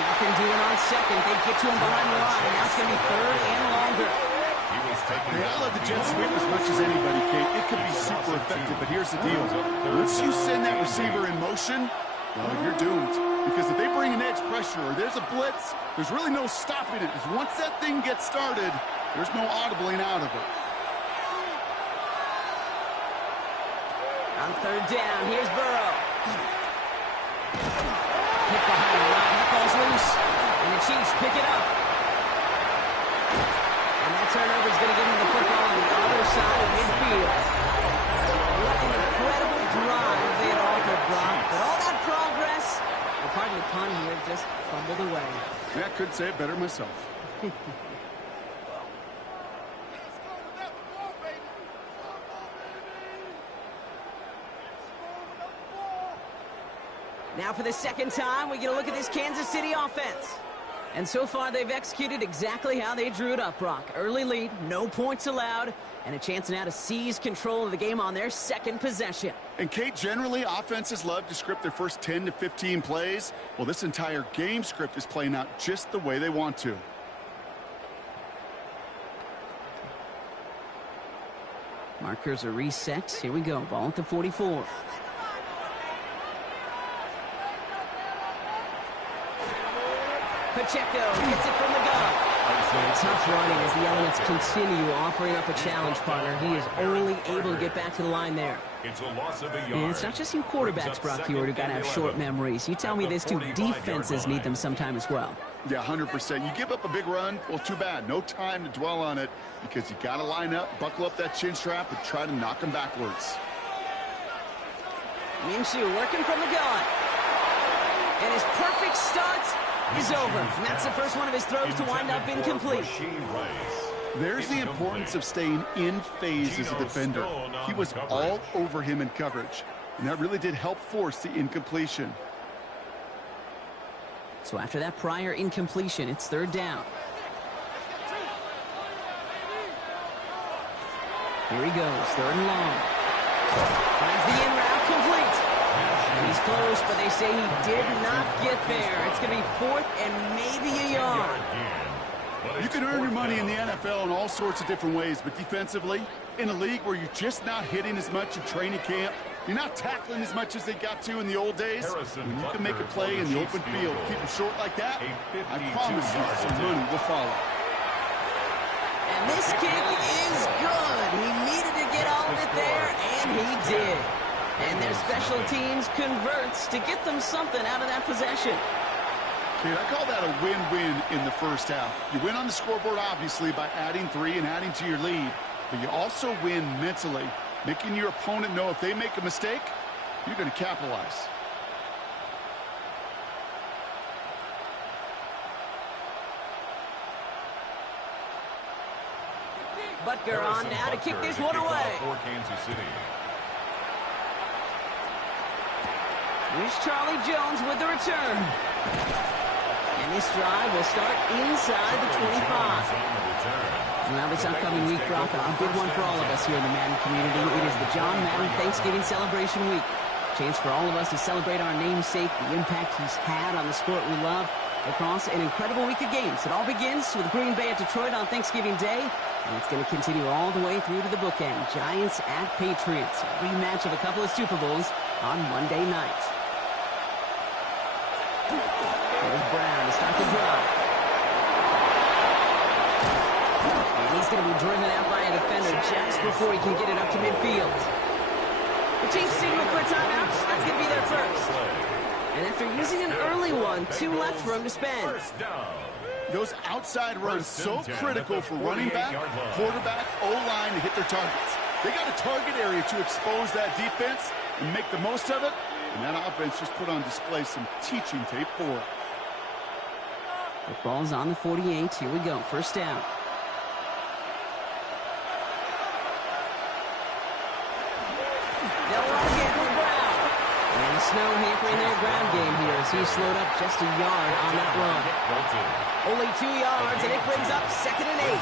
Nothing doing on 2nd. They get to him behind the line. Now it's going to be 3rd and longer. Hey, I love the jet sweep as much as anybody, Kate. It can be super effective, but here's the deal. Once you send that receiver in motion, well, you're doomed. Because if they bring an edge pressure or there's a blitz, there's really no stopping it. Because once that thing gets started, there's no audibling out of it. On 3rd down, here's Burrow. Hit behind the line. That ball's loose. And the Chiefs pick it up. And that turnover is going to give them the football on the other side of midfield. What an incredible drive they had offered, Brock. But all that progress, well, pardon the pun here, just fumbled away. Yeah, I couldn't say it better myself. Now for the 2nd time, we get a look at this Kansas City offense. And so far, they've executed exactly how they drew it up, Brock. Early lead, no points allowed, and a chance now to seize control of the game on their 2nd possession. And, Kate, generally, offenses love to script their first 10 to 15 plays. Well, this entire game script is playing out just the way they want to. Markers are reset. Here we go. Ball at the 44. Pacheco gets it from the gun. And tough running as the elements continue offering up a challenge, partner. He is only able to get back to the line there. It's a loss of a yard. And it's not just you quarterbacks, Brock, who got to have short memories. You tell me this too, defenses need them sometime as well. Yeah, 100%. You give up a big run, well, too bad. No time to dwell on it because you got to line up, buckle up that chin strap, and try to knock them backwards. Minshew working from the gun. And his perfect start is over. And that's the first one of his throws to wind up incomplete. There's the importance of staying in phase as a defender. He was all over him in coverage. And that really did help force the incompletion. So after that prior incompletion, it's third down. Here he goes, third and long. Finds the in route, complete. And he's close, but they say he did not get there. It's going to be fourth and maybe a yard. You can earn your money in the NFL in all sorts of different ways, but defensively, in a league where you're just not hitting as much in training camp, you're not tackling as much as they got to in the old days, when you can make a play in the open field, keep them short like that, I promise you some money will follow. And this kick is good. He needed to get all of it there, and he did. And their special teams converts to get them something out of that possession. Kid, I call that a win-win in the first half. You win on the scoreboard, obviously, by adding 3 and adding to your lead. But you also win mentally, making your opponent know if they make a mistake, you're going to capitalize. Butker on now to kick this one away. For Kansas City. Here's Charlie Jones with the return. And this drive will start inside the 25. Now this upcoming week, Brock, a big one for all of us here in the Madden community. It is the John Madden Thanksgiving Celebration Week. Chance for all of us to celebrate our namesake, the impact he's had on the sport we love, across an incredible week of games. It all begins with Green Bay at Detroit on Thanksgiving Day, and it's going to continue all the way through to the bookend. Giants at Patriots, a rematch of a couple of Super Bowls on Monday night. There's Brown to start the drive. And he's going to be driven out by a defender just before he can get it up to midfield. The Chiefs signal for a timeout. That's going to be their first. And after using an early one, 2 left for him to spend. Those outside runs so critical for running back, quarterback, O-line to hit their targets. They got a target area to expose that defense and make the most of it. And that offense just put on display some teaching tape for it. The ball's on the 48. Here we go. First down. They'll run again with Brown. And the snow hampering their ground game here as he slowed up just a yard on that run. Only 2 yards, and it brings up 2nd and 8.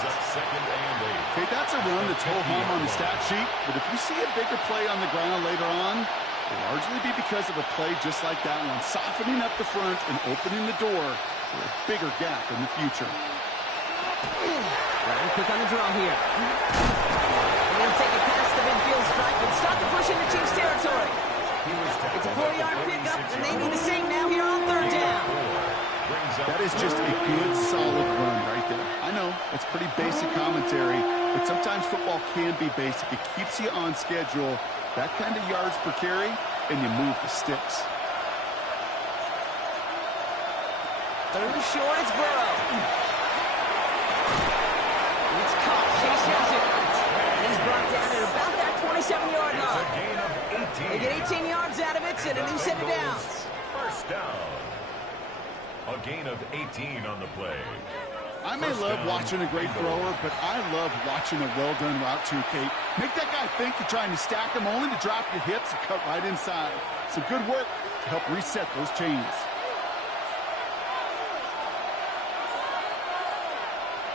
Okay, that's a run that's ho-hum on the stat sheet, but if you see a bigger play on the ground later on, it'll largely be because of a play just like that one, softening up the front and opening the door for a bigger gap in the future. Brown quick on the draw here. And he'll take it past the midfield strike and start the push into Chiefs territory. It's a 4-yard pickup, and they need the same now here on third down. That is just a good, solid run right there. I know, it's pretty basic commentary, but sometimes football can be basic. It keeps you on schedule, that kind of yards per carry, and you move the sticks. Third and short, it's Burrow. It's caught. Chase has it. And he's brought down at about that 27-yard line. They get 18 yards out of it and a new set of downs. First down. A gain of 18 on the play. I may love watching a great thrower, but I love watching a well-done route too, Kate. Make that guy think you're trying to stack him only to drop your hips and cut right inside. Some good work to help reset those chains.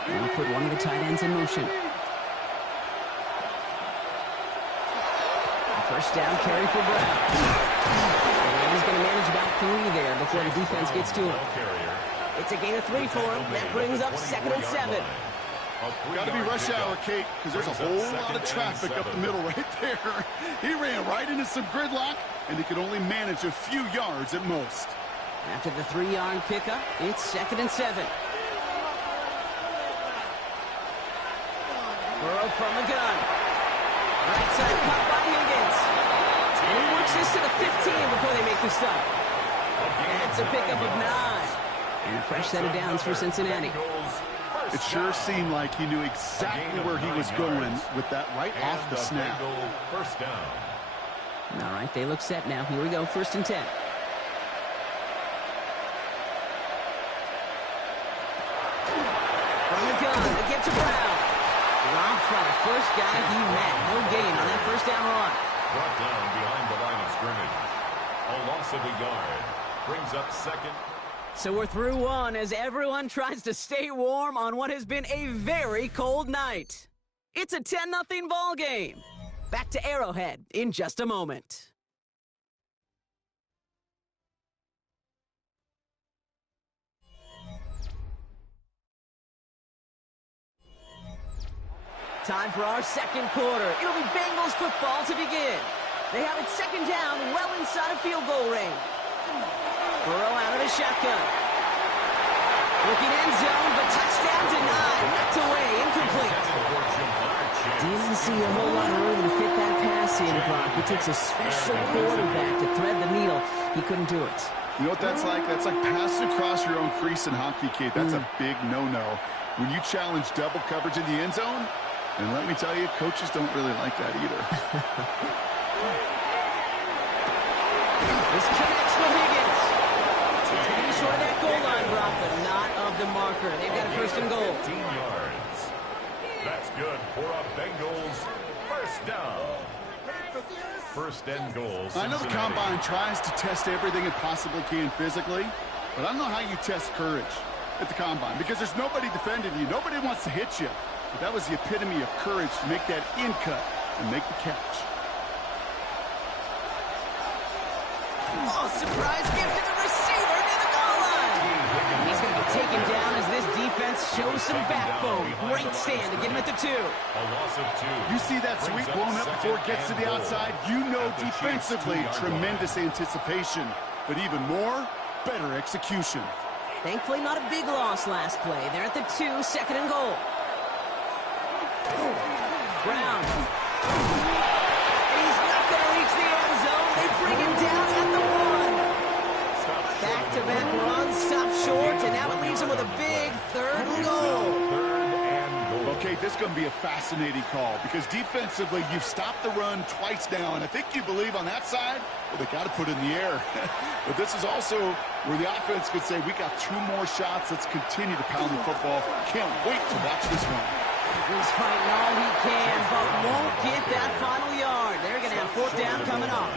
Now put one of the tight ends in motion. First down carry for Brown. And he's going to manage about 3 there before the defense gets to him. It's a gain of 3 for him. That brings up 2nd and 7. Got to be rush hour, Kate, because there's a whole lot of traffic up the middle right there. He ran right into some gridlock, and he could only manage a few yards at most. After the 3-yard pickup, it's 2nd and 7. Burrow from the gun. Right side cut by Higgins. And he works this to the 15 before they make the stop. That's a pickup of 9. And a fresh set of downs for Cincinnati. It sure seemed like he knew exactly where he was going with that right off the snap. First down. All right, they look set now. Here we go, 1st and 10. From the gun, they get to Brown. Robbed by the first guy he met. No gain on that first down run. brought down behind the line of scrimmage. A loss of a yard brings up second. So we're through one as everyone tries to stay warm on what has been a very cold night. It's a 10-0 ball game. Back to Arrowhead in just a moment. Time for our second quarter. It'll be Bengals football to begin. They have it second down, well inside of field goal range. Burrow out of the shotgun. Looking end zone, but touchdown denied. Knocked away, incomplete. Didn't see a whole lot of room to fit that pass in, Brock. It takes a special quarterback to thread the needle. He couldn't do it. You know what that's like? That's like passing across your own crease in hockey, kid. That's a big no-no. When you challenge double coverage in the end zone, and let me tell you, coaches don't really like that either. This connects with Higgins. He's going to be short of that goal line, Brock, but not of the marker. They've got a first and goal. 15 yards. That's good for a Bengals first down. First and goal. I know the Combine tries to test everything it possibly can physically, but I don't know how you test courage at the Combine because there's nobody defending you. Nobody wants to hit you. But that was the epitome of courage to make that in cut and make the catch. Oh, surprise gift to the receiver near the goal line. He's going to be taken down as this defense shows some backbone. Great stand to get him at the 2. A loss of 2. You see that sweep blown up before it gets to the outside? You know defensively, tremendous anticipation. But even more, better execution. Thankfully, not a big loss last play. They're at the 2, second and goal. Brown. He's not going to reach the end zone. They bring him down at the 1. Back-to-back runs, stop short, and now it leaves him with a big third and goal. Okay, this is going to be a fascinating call because defensively, you've stopped the run twice now, and I think you believe on that side, well, they got to put it in the air. But this is also where the offense could say, we got 2 more shots. Let's continue to pound the football. Can't wait to watch this one. He's fighting all he can, but won't get that final yard. They're going to have fourth down coming up.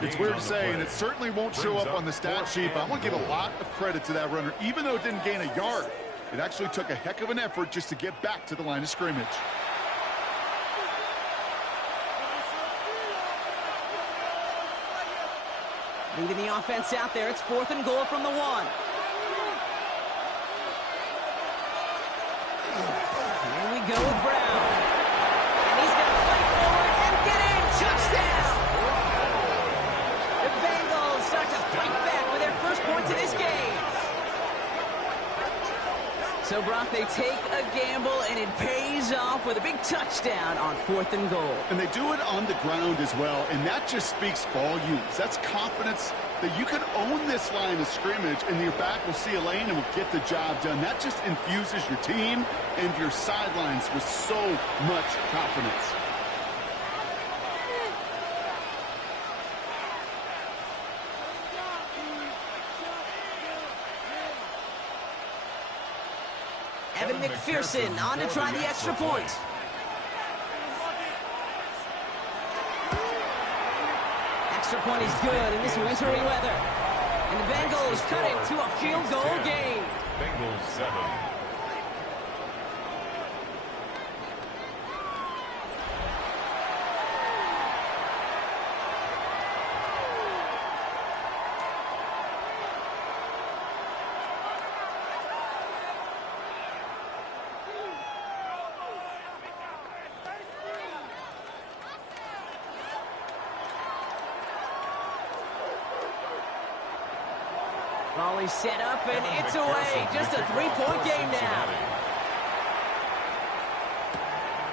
It's weird to say, and it certainly won't show up on the stat sheet, but I want to give a lot of credit to that runner. Even though it didn't gain a yard, it actually took a heck of an effort just to get back to the line of scrimmage. Leading the offense out there, it's fourth and goal from the 1. Here we go with Brown. And he's going to fight forward and get in. Touchdown! The Bengals start to fight back with their first points of this game. So, Brock, they take a gamble, and it pays off with a big touchdown on fourth and goal. And they do it on the ground as well, and that just speaks volumes. That's confidence that you can own this line of scrimmage, and your back will see a lane and will get the job done. That just infuses your team and your sidelines with so much confidence. Evan McPherson on to try the extra point. Extra point is good in this wintry weather. And the Bengals cut it to a field goal game. Bengals 7. Ball is set up, and it's away. Just a 3-point game now.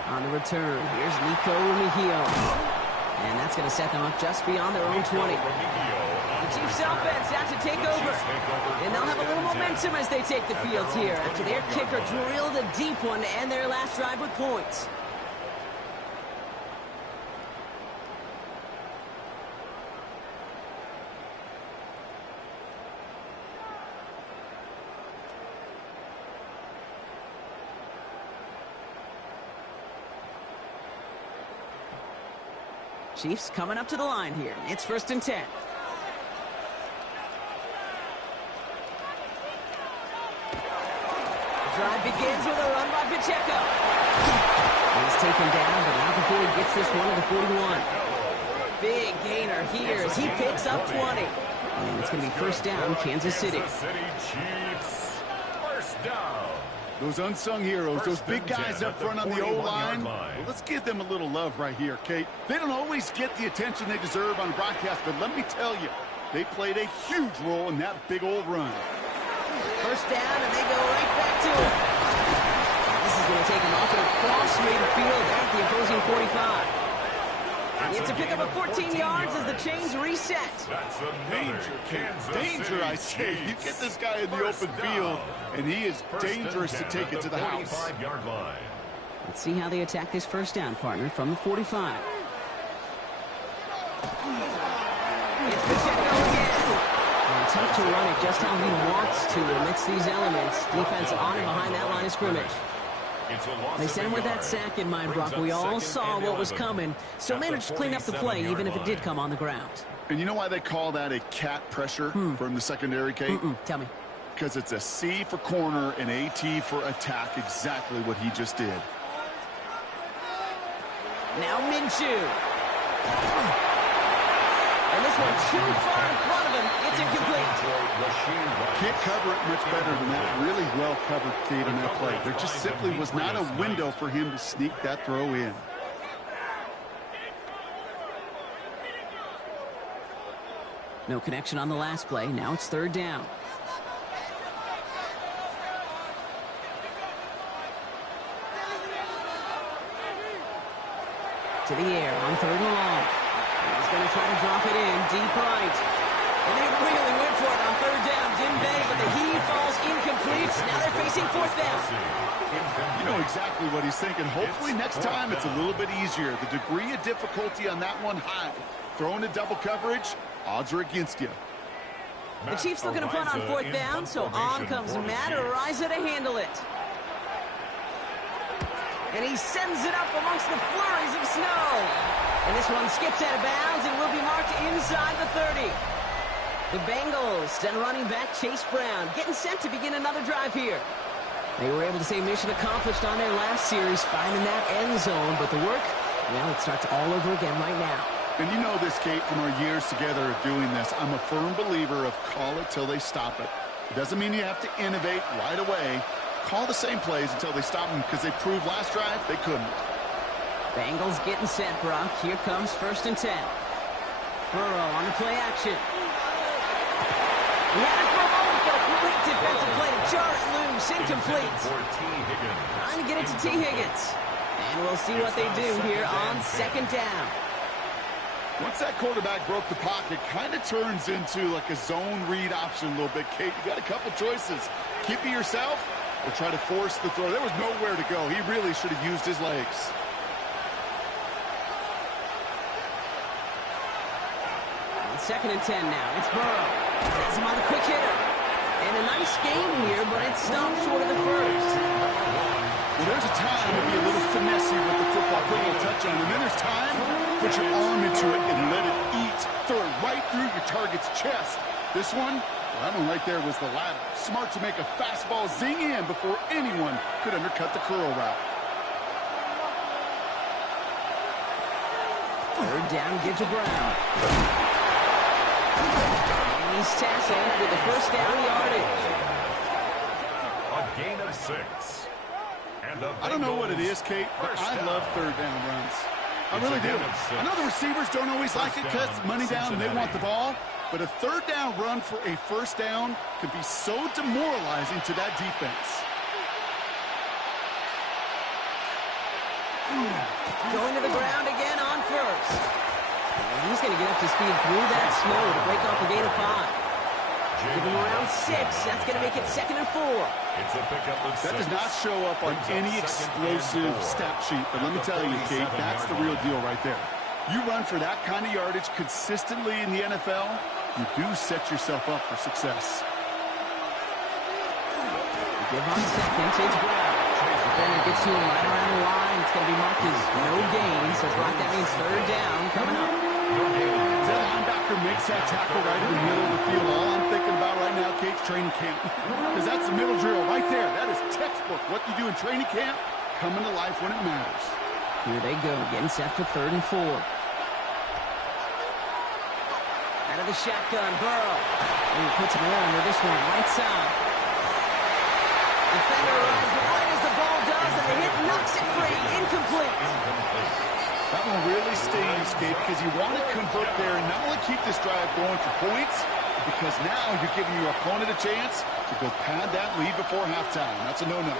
On the return, here's Nico Remigio. And that's going to set them up just beyond their own 20. The Chiefs offense out to take over. And they'll have a little momentum as they take the field here after their kicker drilled a deep one to end their last drive with points. Chiefs coming up to the line here. It's 1st and 10. Drive begins with a run by Pacheco. He's taken down, but not before he gets this one to the 41. Big gainer here as he picks up 20. And it's going to be 1st down, Kansas City. Chiefs. 1st down. Those unsung heroes, those big guys up front on the O-line, well, let's give them a little love right here, Kate. They don't always get the attention they deserve on broadcast, but let me tell you, they played a huge role in that big old run. 1st down, and they go right back to it. This is going to take him off and across midfield at the opposing 45. It's a pickup of 14 yards as the chains reset. That's Danger, I say. You get this guy in the open field, and he is dangerous to take it to the house. Line. Let's see how they attack this 1st down, partner, from the 45. It's Pacheco again. And tough to run it just how he wants to amidst these elements. Defense on and behind that line of scrimmage. They sent him with that sack in mind, Brock. We all saw what was coming, so managed to clean up the play, even if it did come on the ground. And you know why they call that a cat pressure from the secondary, Kate? Tell me. Because it's a C for corner and a T for attack, exactly what he just did. Now Minshew. And this one too far in front of him. It's incomplete. Can't cover it much better than that. Really well covered, Kate, on that play. There just simply was not a window for him to sneak that throw in. No connection on the last play. Now it's 3rd down. To the air on 3rd and long. He's going to try to drop it in deep right. And they really went for it on 3rd down, didn't they? But the heave falls incomplete. Now they're facing 4th down. You know exactly what he's thinking. Hopefully next time it's a little bit easier. The degree of difficulty on that one high. Throwing to double coverage, odds are against you. The Chiefs looking to punt on 4th down, so on comes Matt Araiza to handle it. And he sends it up amongst the flurries of snow. And this one skips out of bounds and will be marked inside the 30. The Bengals and running back Chase Brown getting set to begin another drive here. They were able to say mission accomplished on their last series, finding that end zone. But the work, well, it starts all over again right now. And you know this, Kate, from our years together of doing this. I'm a firm believer of call it till they stop it. It doesn't mean you have to innovate right away. Call the same plays until they stop them, because they proved last drive they couldn't. Bengals getting set, Brock. Here comes 1st and 10. Burrow on the play action. He had it for a moment, but a great defensive play to jar it loose. Incomplete. Trying to get it to T. Higgins. And we'll see what they do here on 2nd down. Once that quarterback broke the pocket, kind of turns into like a zone read option a little bit, Kate. You got a couple choices. Keep it yourself or try to force the throw. There was nowhere to go. He really should have used his legs. On 2nd and 10 now. It's Burrow. Has him on the quick hitter. And a nice game here, but it stopped short of the first. Well, there's a time to be a little finessey with the football, put a little touch on it. And then there's time, put your arm into it and let it eat. Throw it right through your target's chest. This one, well, that one right there was the latter. Smart to make a fastball zing in before anyone could undercut the curl route. 3rd down, give to Brown. And he's tackled with the 1st down yardage. A gain of 6. I don't know what it is, Kate, but I love 3rd down runs. I really do. I know the receivers don't always like it because money down and they want the ball, but a 3rd down run for a 1st down can be so demoralizing to that defense. Going to the ground again on 1st. And he's going to get up to speed through that snow to break off a gain of 5. Give him around 6. That's going to make it 2nd and 4. It's a pickup of 6. That does not show up on any explosive stat sheet, but let me tell you, Kate, that's the real deal right there. You run for that kind of yardage consistently in the NFL, you do set yourself up for success. Give on 2nd, it's Brown. Defender gets to him right around the line. It's going to be marked as no gain. So, Brock, that means third down coming up. That linebacker makes that tackle right in the middle of the field. All I'm thinking about right now, Kate's training camp. Because that's the middle drill right there. That is textbook. What you do in training camp, coming to life when it matters. Here they go, getting set for 3rd and 4. Out of the shotgun, Burrow. And he puts him on with this one, right side. Defender arrives right as the ball does, and the hit knocks it free. Incomplete. That one really stings, Kate, because you want to convert there and not only keep this drive going for points, because now you're giving your opponent a chance to go pad that lead before halftime. That's a no-no.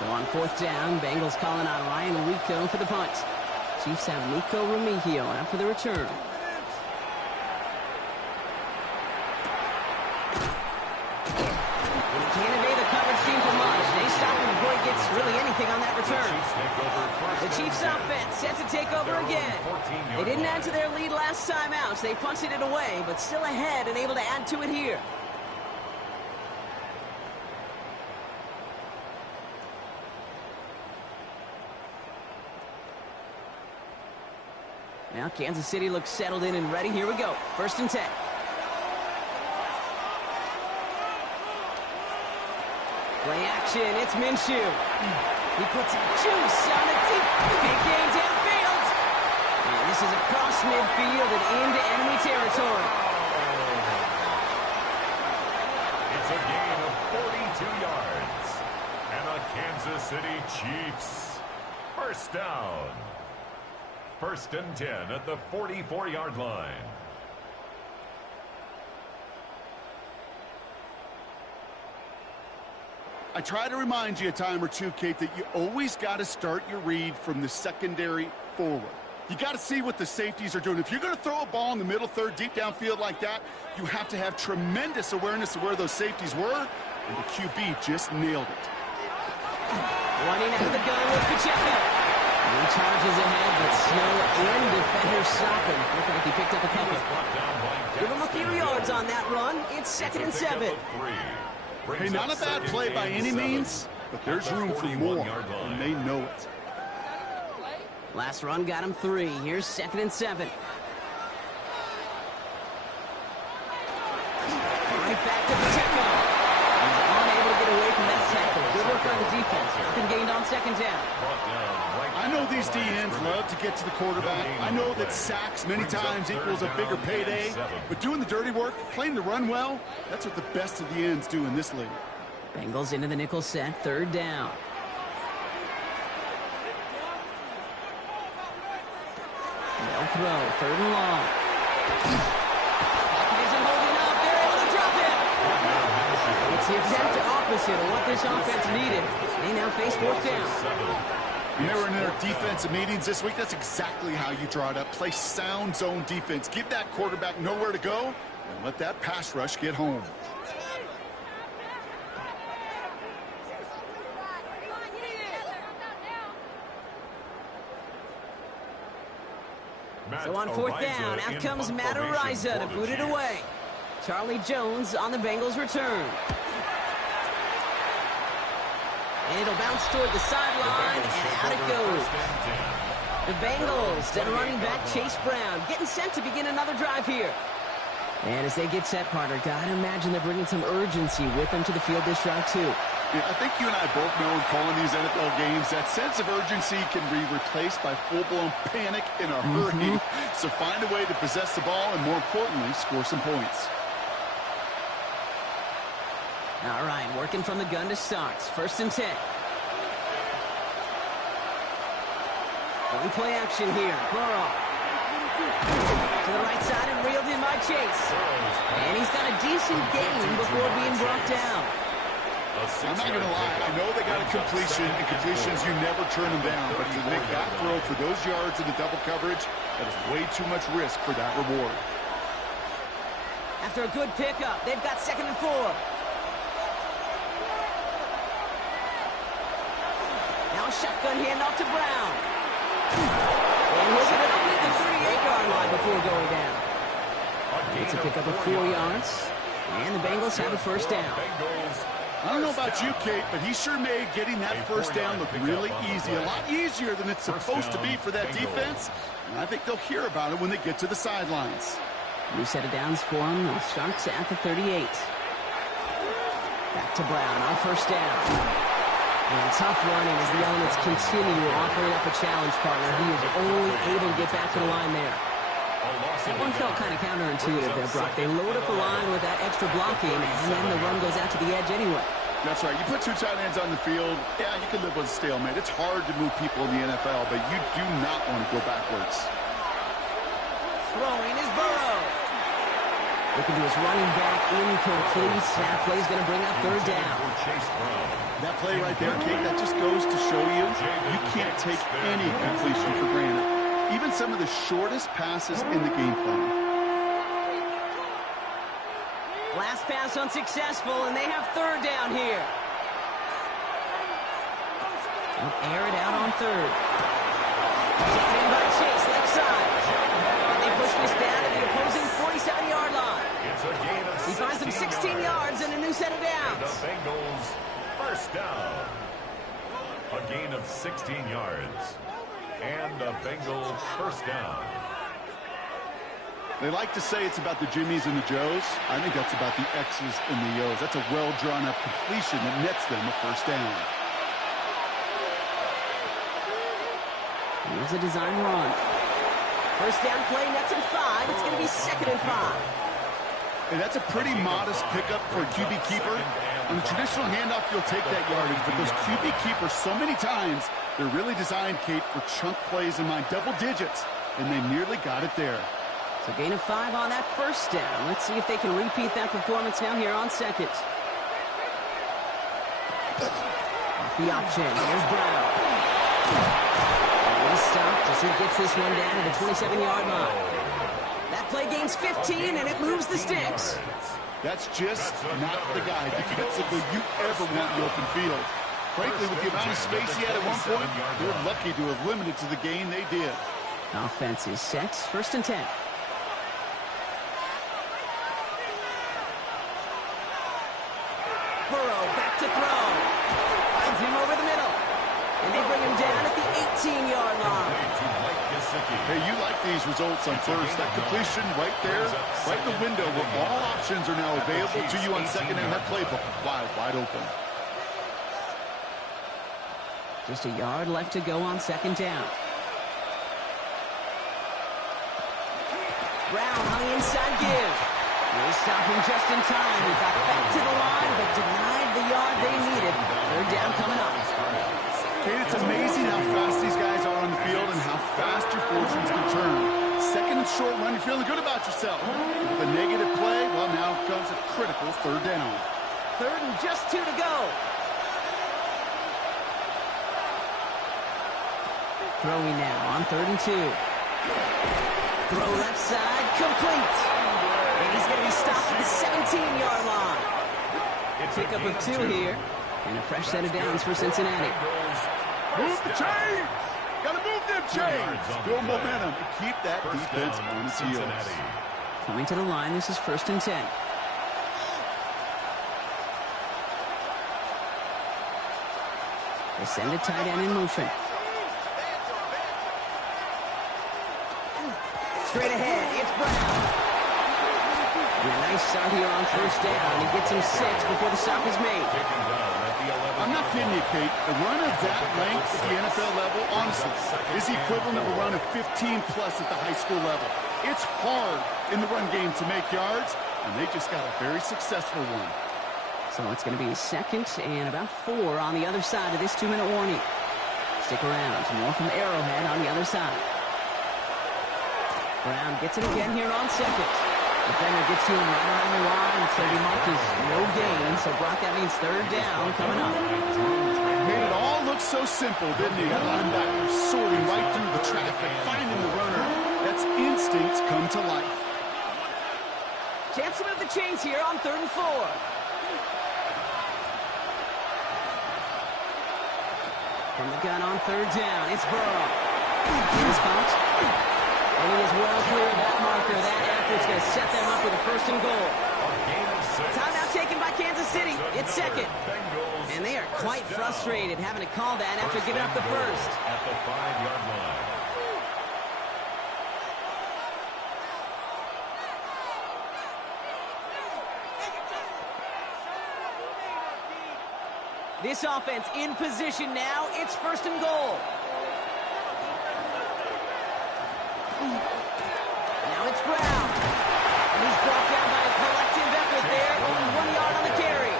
So on 4th down, Bengals calling on Ryan Rico for the punt. Chiefs have Nico Remigio out for the return. And he can't evade the coverage team for much. They stop him before he gets really anything on that return. The Chiefs offense set to take over again. They didn't add to their lead last time out, so they punted it away, but still ahead and able to add to it here. Now Kansas City looks settled in and ready. Here we go. 1st and 10. Play action. It's Minshew. He puts juice on a deep big game downfield. And this is across midfield and into enemy territory. It's a gain of 42 yards. And the Kansas City Chiefs. 1st down. 1st and 10 at the 44-yard line. I try to remind you a time or two, Kate, that you always got to start your read from the secondary forward. You got to see what the safeties are doing. If you're going to throw a ball in the middle third, deep downfield like that, you have to have tremendous awareness of where those safeties were, and the QB just nailed it. Running out of the gun with Pacheco. He charges ahead, but Snow and defenders stop him. Looked like he picked up a couple. Give him a few yards on that run. It's 2nd and 7. Hey, not a bad play by any means, but there's room for more, and they know it. Last run got him 3. Here's 2nd and 7. Right back to Pacheco. He's unable to get away from that tackle. Good work on the defense. Nothing gained on 2nd down. I know these DNs love to get to the quarterback. I know that sacks many times equals a bigger payday. But doing the dirty work, playing the run well, that's what the best of the ends do in this league. Bengals into the nickel set, 3rd down. They'll throw, 3rd and long. Pocket isn't holding up. They're able to drop it. It's the exact opposite of what this offense needed. They now face 4th down. When they were in their defensive meetings this week, that's exactly how you draw it up. Play sound zone defense. Give that quarterback nowhere to go, and let that pass rush get home. So on 4th down, out comes Matt Ariza to boot it away. Charlie Jones on the Bengals return. And it'll bounce toward the sideline, and out it goes. The Bengals, then running back Chase Brown, getting set to begin another drive here. And as they get set, partner, gotta imagine they're bringing some urgency with them to the field this drive, too. Yeah, I think you and I both know in calling these NFL games, that sense of urgency can be replaced by full-blown panic in a hurry. So find a way to possess the ball and, more importantly, score some points. All right, working from the gun to start. 1st and 10. One play action here. Burrow. To the right side and reeled in by Chase. And he's got a decent gain before being brought down. I'm not going to lie. I know they got a completion, and completions, you never turn them down. But to make that throw for those yards in the double coverage, that is way too much risk for that reward. After a good pickup, they've got 2nd and 4. Now a shotgun handoff to Brown. And he'll get it only the 38-yard line before going down. It's a pickup of 4 yards. And the Bengals have a 1st down. I don't know about you, Kate, but he sure made getting that first down look really easy. A lot easier than it's supposed to be for that defense. And I think they'll hear about it when they get to the sidelines. New set of downs for him. The Sharks at the 38. Back to Brown on first down. And tough running as the elements continue offering up a challenge partner. He is only able to get back to the line there. That one felt kind of counterintuitive there, Brock. They load up the line with that extra blocking, and then the run goes out to the edge anyway. That's right. You put two tight ends on the field, yeah, you can live with a stalemate. It's hard to move people in the NFL, but you do not want to go backwards. Throwing is Burrow. Looking to his running back, incomplete. That play's going to bring up third down. That play right there, Kate, that just goes to show you can't take any completion for granted. Even some of the shortest passes in the game plan. Last pass unsuccessful, and they have third down here. They'll air it out on third. Taken in by Chase, left side. And they push this down to the opposing 47-yard line. He finds them 16 yards and a new set of downs. The Bengals first down. A gain of 16 yards. And the Bengals first down. They like to say it's about the Jimmies and the Joes. I think that's about the X's and the O's. That's a well-drawn-up completion that nets them a first down. Here's a design run. First down play, nets him 5. It's going to be 2nd and 5. And that's a pretty modest pickup for a QB keeper. On a traditional handoff, you'll take that yardage, but those QB keepers, so many times, they're really designed, Kate, for chunk plays in mind, double digits, and they nearly got it there. So gain of 5 on that first down. Let's see if they can repeat that performance now here on second. Off the option, here's Brown. And he's stopped as he gets this one down at the 27-yard line. That play gains 15, and it moves the sticks. That's just not the guy defensively you ever want in the open field. Frankly, with the amount of space he had at one point, they're lucky to have limited to the gain they did. Offense is set. 1st and 10. Burrow back to throw. Finds him over the middle. And they bring him down at the 18-yard line. Hey, you like these results on first. That completion right there, right in the window where all options are now available to you on second, and that playbook wide open. Just a yard left to go on second down. Brown on the inside give. They stop him just in time. He got back to the line, but denied the yard they needed. Third down coming up. Kate, it's amazing how fast these guys are on the field and how fast your fortunes can turn. Second and short run, you're feeling good about yourself. With a negative play, well, now comes a critical third down. 3rd and just 2 to go. Throwing now on 3rd and 2. Throw left side, complete. And he's going to be stopped at the 17-yard line. Pickup of 2 here. And a fresh set of downs for Cincinnati. Move the chains! Gotta move them chains! Build momentum and keep that defense on its heels. Coming to the line, this is 1st and 10. They send a tight end in motion. Straight ahead, it's Brown. And a nice start here on first down. He gets him 6 before the stop is made. I'm not kidding you, Kate. A run of that length at the NFL level, honestly, is the equivalent of a run of 15-plus at the high school level. It's hard in the run game to make yards, and they just got a very successful one. So it's going to be 2nd and about 4 on the other side of this 2-minute warning. Stick around. More from Arrowhead on the other side. Brown gets it again here on second. Defender gets to him right around the line. It's going to be marked as no gain. So, Brock, that means third down coming up. Made it all look so simple, didn't he? That linebacker sorting right through the traffic, finding the runner. That's instincts come to life. Chance to move the chains here on 3rd and 4. From the gun on 3rd down, it's Burrow. Here's Cox. And he is well clear of that marker. That effort's going to set them up with a 1st and goal. Timeout taken by Kansas City. It's second. Bengals And they are quite first down. frustrated having to call that after giving up the and goal first. At the 5-yard line. This offense in position now. It's first and goal. Now it's Brown. And he's brought down by a collective effort there. Only 1 yard on the carry.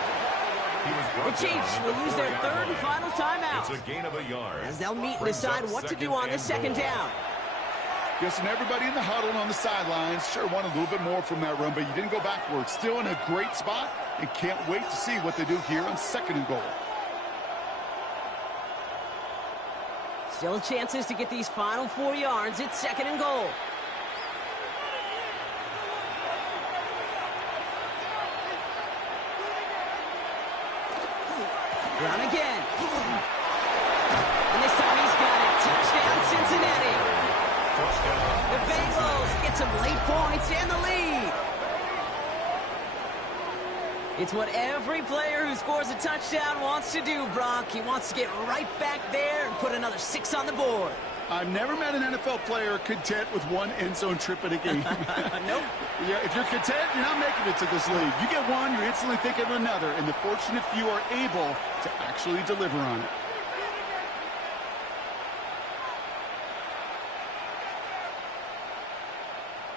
He was The brought Chiefs down at will the use their 4-yard third and line. final timeout It's a gain of a yard. as they'll meet and Brings decide up what to do second on the and second goal. down. Guessing everybody in the huddle and on the sidelines sure wanted a little bit more from that run, but you didn't go backwards. Still in a great spot and can't wait to see what they do here on second and goal. Still chances to get these final 4 yards. It's second and goal. Brown again. And this time he's got it. Touchdown, Cincinnati. The Bengals get some late points and the lead. It's what every player who scores a touchdown wants to do, Brock. He wants to get right back there and put another 6 on the board. I've never met an NFL player content with one end zone trip in a game. Nope. Yeah, if you're content, you're not making it to this league. You get one, you're instantly thinking of another, and the fortunate few are able to actually deliver on it.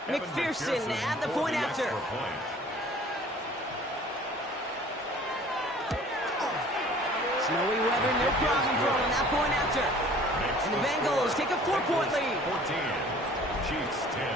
McPherson at the point after. Snowy weather, no problem for him on that point after. And the Bengals take a 4-point lead. 14, Chiefs 10.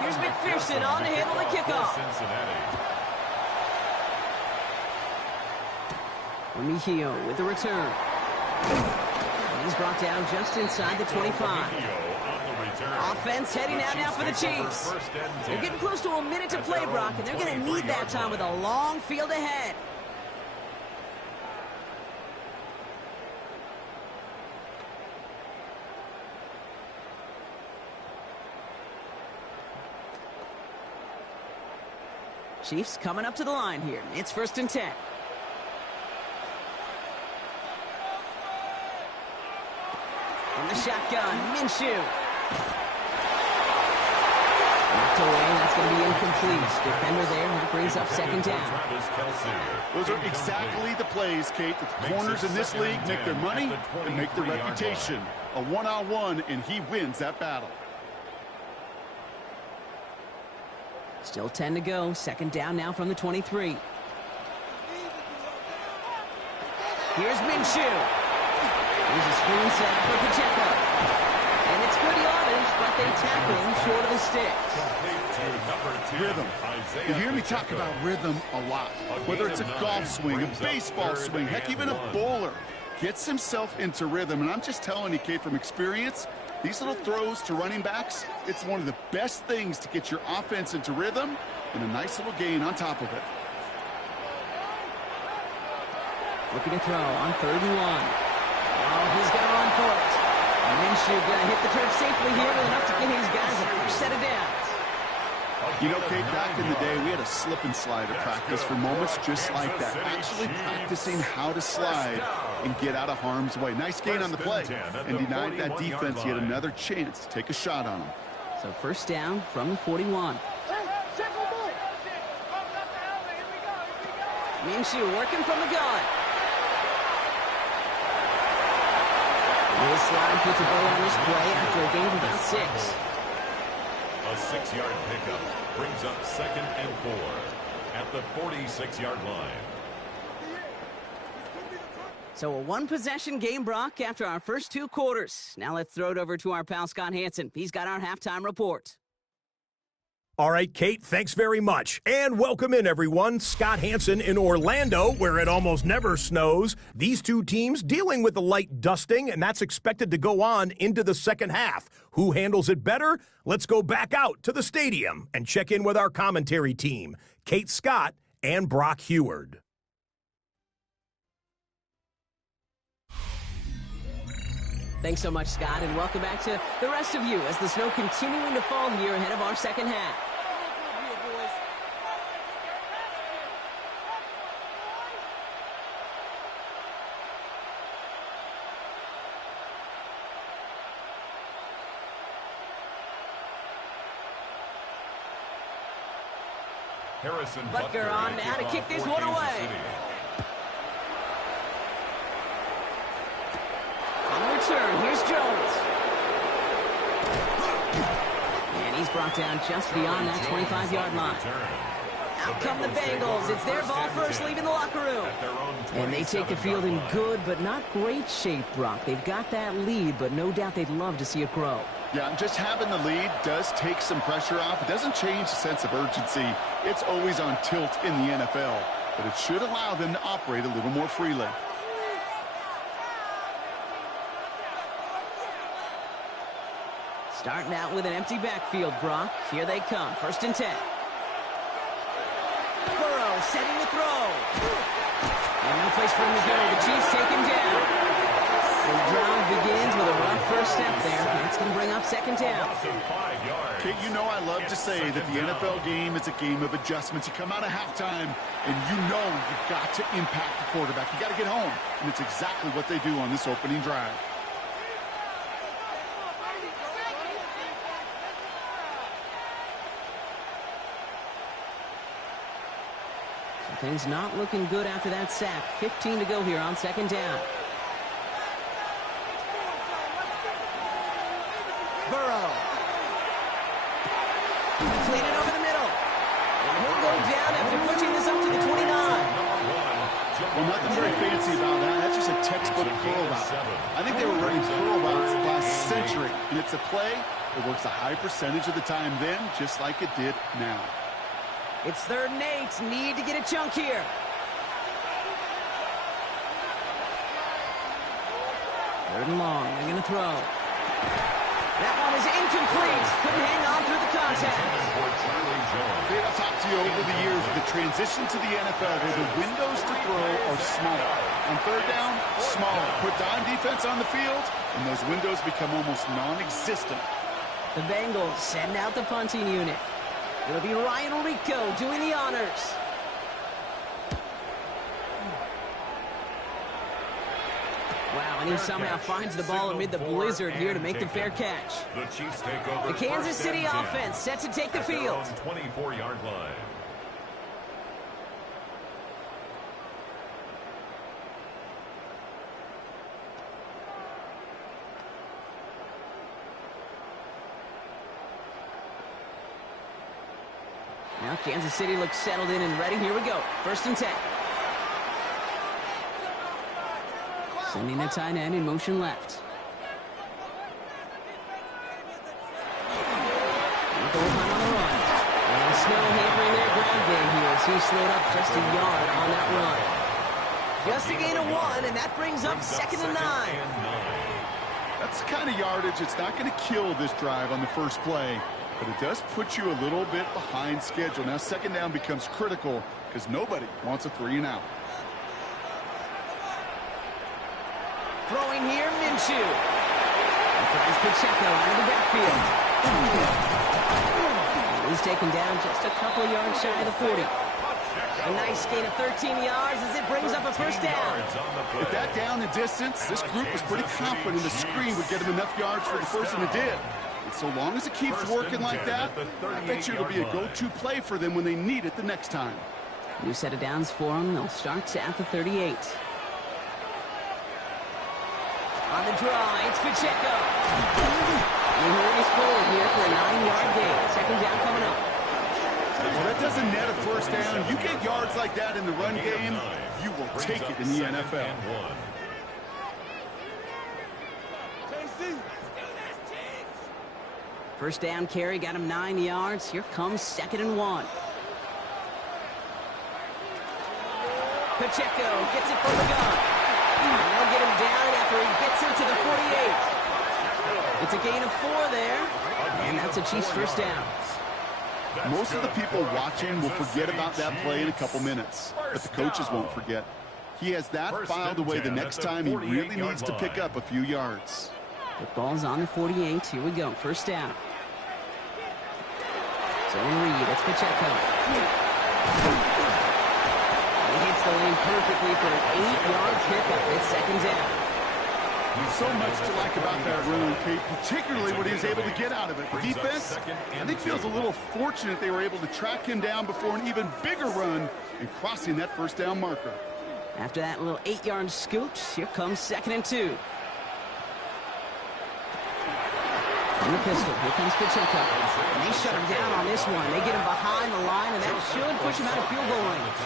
Here's McPherson on to handle the kickoff. Remigio with the return. And he's brought down just inside the 25. Offense heading out now for the Chiefs. They're getting close to a minute to play, Brock, and they're going to need that time with a long field ahead. Chiefs coming up to the line here. It's first and 10. From the shotgun, Minshew. Knocked away, that's going to be incomplete. Defender there, that brings up second down. Those are exactly the plays, Kate, that the corners in this league make their money and make their reputation. A one-on-one, and he wins that battle. Still 10 to go. Second down now from the 23. Here's Minshew. Here's a screen set for Pacheco. And it's good yardage, but they tackle him short of the sticks. Rhythm. You hear me talk about rhythm a lot. Whether it's a golf swing, a baseball swing, heck, even a bowler. Gets himself into rhythm. And I'm just telling you, Kate, from experience, these little throws to running backs, it's one of the best things to get your offense into rhythm and a nice little gain on top of it. Looking to throw on 3rd and 1. Oh, he's going to run for it. And Minshew going to hit the turf safely here with enough to get his guys a first set of downs. You know, Kate, back in the day, we had a slip and slide at practice for moments just like that. Actually practicing how to slide and get out of harm's way. Nice gain on the play and denied that defense yet another chance to take a shot on him. So first down from the 41. Minshew working from the gun. This slide puts a bow on this play after a gain of about 6. A 6-yard pickup brings up 2nd and 4 at the 46-yard line. So a one-possession game, Brock, after our first 2 quarters. Now let's throw it over to our pal Scott Hansen. He's got our halftime report. All right, Kate, thanks very much. And welcome in, everyone. Scott Hansen in Orlando, where it almost never snows. These two teams dealing with a light dusting, and that's expected to go on into the second half. Who handles it better? Let's go back out to the stadium and check in with our commentary team, Kate Scott and Brock Heward. Thanks so much, Scott, and welcome back to the rest of you as the snow continuing to fall here ahead of our second half. Harrison Butker on now to kick this one away. On return, here's Jones. And he's brought down just beyond that 25-yard line. Out come the Bengals. It's their ball first, leaving the locker room. And they take the field in good but not great shape, Brock. They've got that lead, but no doubt they'd love to see it grow. Yeah, just having the lead does take some pressure off. It doesn't change the sense of urgency. It's always on tilt in the NFL, but it should allow them to operate a little more freely. Starting out with an empty backfield, Brock. Here they come. 1st and 10. Burrow setting the throw. And no place for him to go. The Chiefs take him down. And the drive begins with a rough first step there. That's going to bring up 2nd down. Kate, you know I love to say that the NFL game is a game of adjustments. You come out of halftime, and you know you've got to impact the quarterback. You got to get home, and it's exactly what they do on this opening drive. Things not looking good after that sack. 15 to go here on 2nd down. Burrow. Completed over the middle. And he'll go down after pushing this up to the 29. Well, nothing very fancy about that. That's just a textbook curl route. I think they were running curl routes last century. And it's a play that works a high percentage of the time then, just like it did now. It's 3rd and 8. Need to get a chunk here. 3rd and long. They're going to throw. That one is incomplete. Couldn't hang on through the contact. I've talked to you over the years of the transition to the NFL where the windows to throw are smaller. On 3rd down, smaller. Put dime defense on the field, and those windows become almost non-existent. The Bengals send out the punting unit. It'll be Ryan Rico doing the honors. Wow, and he somehow finds the ball amid the blizzard here to make the fair catch. The Kansas City offense set to take the field. 24-yard line. Now Kansas City looks settled in and ready. Here we go. 1st and 10. Sending the tight end in motion left. And goal time on the run. And the snow hampering their ground game here as he slowed up just a yard on that run. Just a gain of 1, and that brings up 2nd and 9. That's the kind of yardage it's not going to kill this drive on the first play, but it does put you a little bit behind schedule. Now 2nd down becomes critical because nobody wants a 3-and-out. Throwing here, Minshew. He finds Pacheco out of the backfield. He's taken down just a couple yards shy of the 40. A nice gain of 13 yards as it brings up a 1st down. With that down and distance, this group was pretty confident the screen would get him enough yards for the first, and it did. And so long as it keeps working like that, I bet you it'll be a go-to play for them when they need it the next time. New set of downs for them. They'll start at the 38. On the draw, it's Pacheco. He hurries forward here for a 9-yard gain. 2nd down coming up. Well, that doesn't net a 1st down. You get yards like that in the run game, you will take it in the NFL. First down carry got him 9 yards. Here comes 2nd and 1. Pacheco gets it from the gun. And they'll get him down after he gets into the 48. It's a gain of 4 there. And that's a Chiefs first down. Most of the people watching will forget about that play in a couple minutes, but the coaches won't forget. He has that filed away the next time he really needs to pick up a few yards. Football's on the 48. Here we go. First down. Zone read. It's Pacheco. He hits the lane perfectly for an 8-yard pickup. It's 2nd down. So much to like about that run, Kate, particularly what he was able to get out of it. The defense, I think, feels a little fortunate they were able to track him down before an even bigger run and crossing that first down marker. After that little 8-yard scoot, here comes 2nd and 2. From the pistol, here comes Pacheco. And they shut him down on this one. They get him behind the line, and that should push him out of field goal range.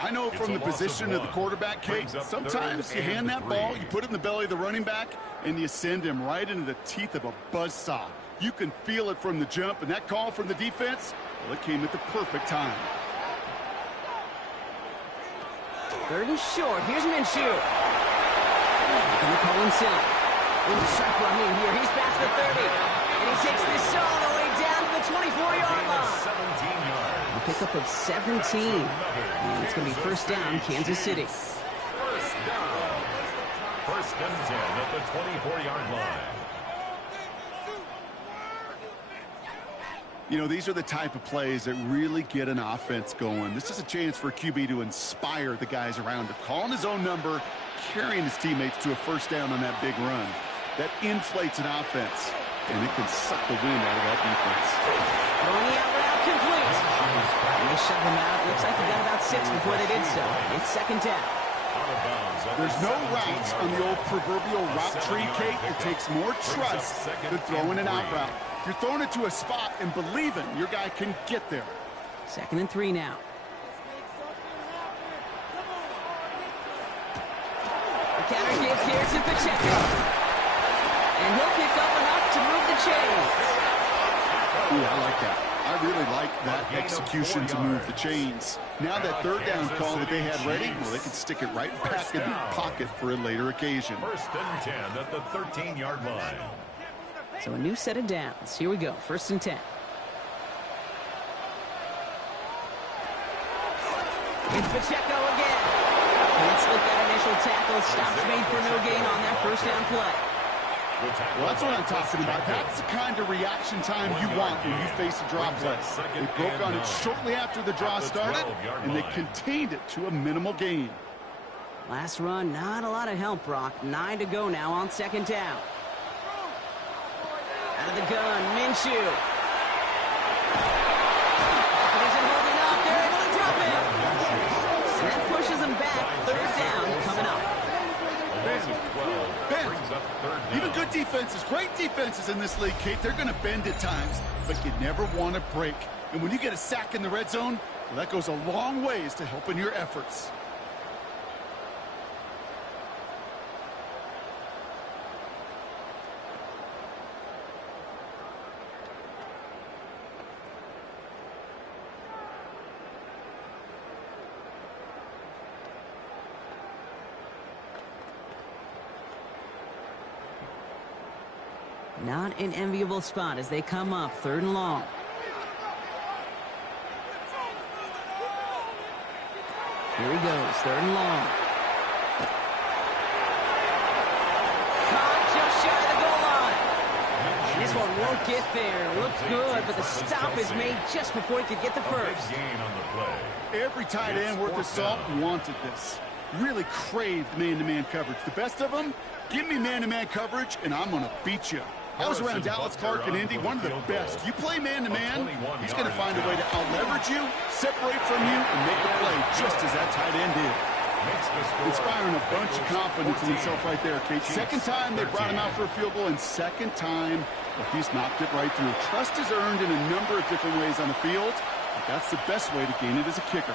I know from the position of the quarterback, Kate, sometimes you hand that ball, you put it in the belly of the running back, and you send him right into the teeth of a buzzsaw. You can feel it from the jump, and that call from the defense, well, it came at the perfect time. 3rd and short. Here's Minshew. Gonna call himself. Ooh, sharp running here. He's past the 30. And he takes this all the way down to the 24-yard line. 17 yards. A pickup of 17. And it's going to be first down, Kansas City. First down. 1st and 10 at the 24-yard line. You know, these are the type of plays that really get an offense going. This is a chance for a QB to inspire the guys around him. Calling his own number, carrying his teammates to a first down on that big run. That inflates an offense, and it can suck the wind out of that defense. Throwing the out route complete. And they shove him out. Looks like they got about 6 before they did so. It's 2nd down. There's no routes on the old proverbial route tree, Kate. It takes more trust than throwing an out route. You're throwing it to a spot and believing your guy can get there. 2nd and 3 now. The counter give here to Pacheco. And he'll pick up enough to move the chains. Ooh, I like that. I really like that execution to move the chains. Now that 3rd down call that they had ready, well, they can stick it right back in the pocket for a later occasion. 1st and 10 at the 13-yard line. So a new set of downs. Here we go. 1st and 10. It's Pacheco again. Can't slip that initial tackle. Stops made for no gain on that first down play. Well, that's what I'm talking about. That's the kind of reaction time you want when you face a draw play. They broke on it shortly after the draw started, and they contained it to a minimal gain. Last run, not a lot of help, Brock. 9 to go now on 2nd down. Out of the gun, Minshew. And isn't holding up. They're able to drop him. And that pushes him back. 3rd down coming up. Ben, even good defenses, great defenses in this league, Kate, they're going to bend at times, but you never want to break. And when you get a sack in the red zone, well, that goes a long ways to helping your efforts. Not an enviable spot as they come up 3rd and long. Here he goes, 3rd and long. Caught just shy of the goal line. And this one won't get there. Looked good, but the stop is made just before he could get the first. Every tight end worth his salt wanted this. Really craved man-to-man coverage. The best of them, give me man-to-man coverage, and I'm going to beat you. I was around Dallas Clark and Indy, one of the best. You play man-to-man, he's going to find a way to out-leverage you, separate from you, and make a play just as that tight end did. Inspiring a bunch of confidence in himself right there, Kate. 2nd time they brought him out for a field goal, and 2nd time, well, he's knocked it right through. Trust is earned in a number of different ways on the field, but that's the best way to gain it as a kicker.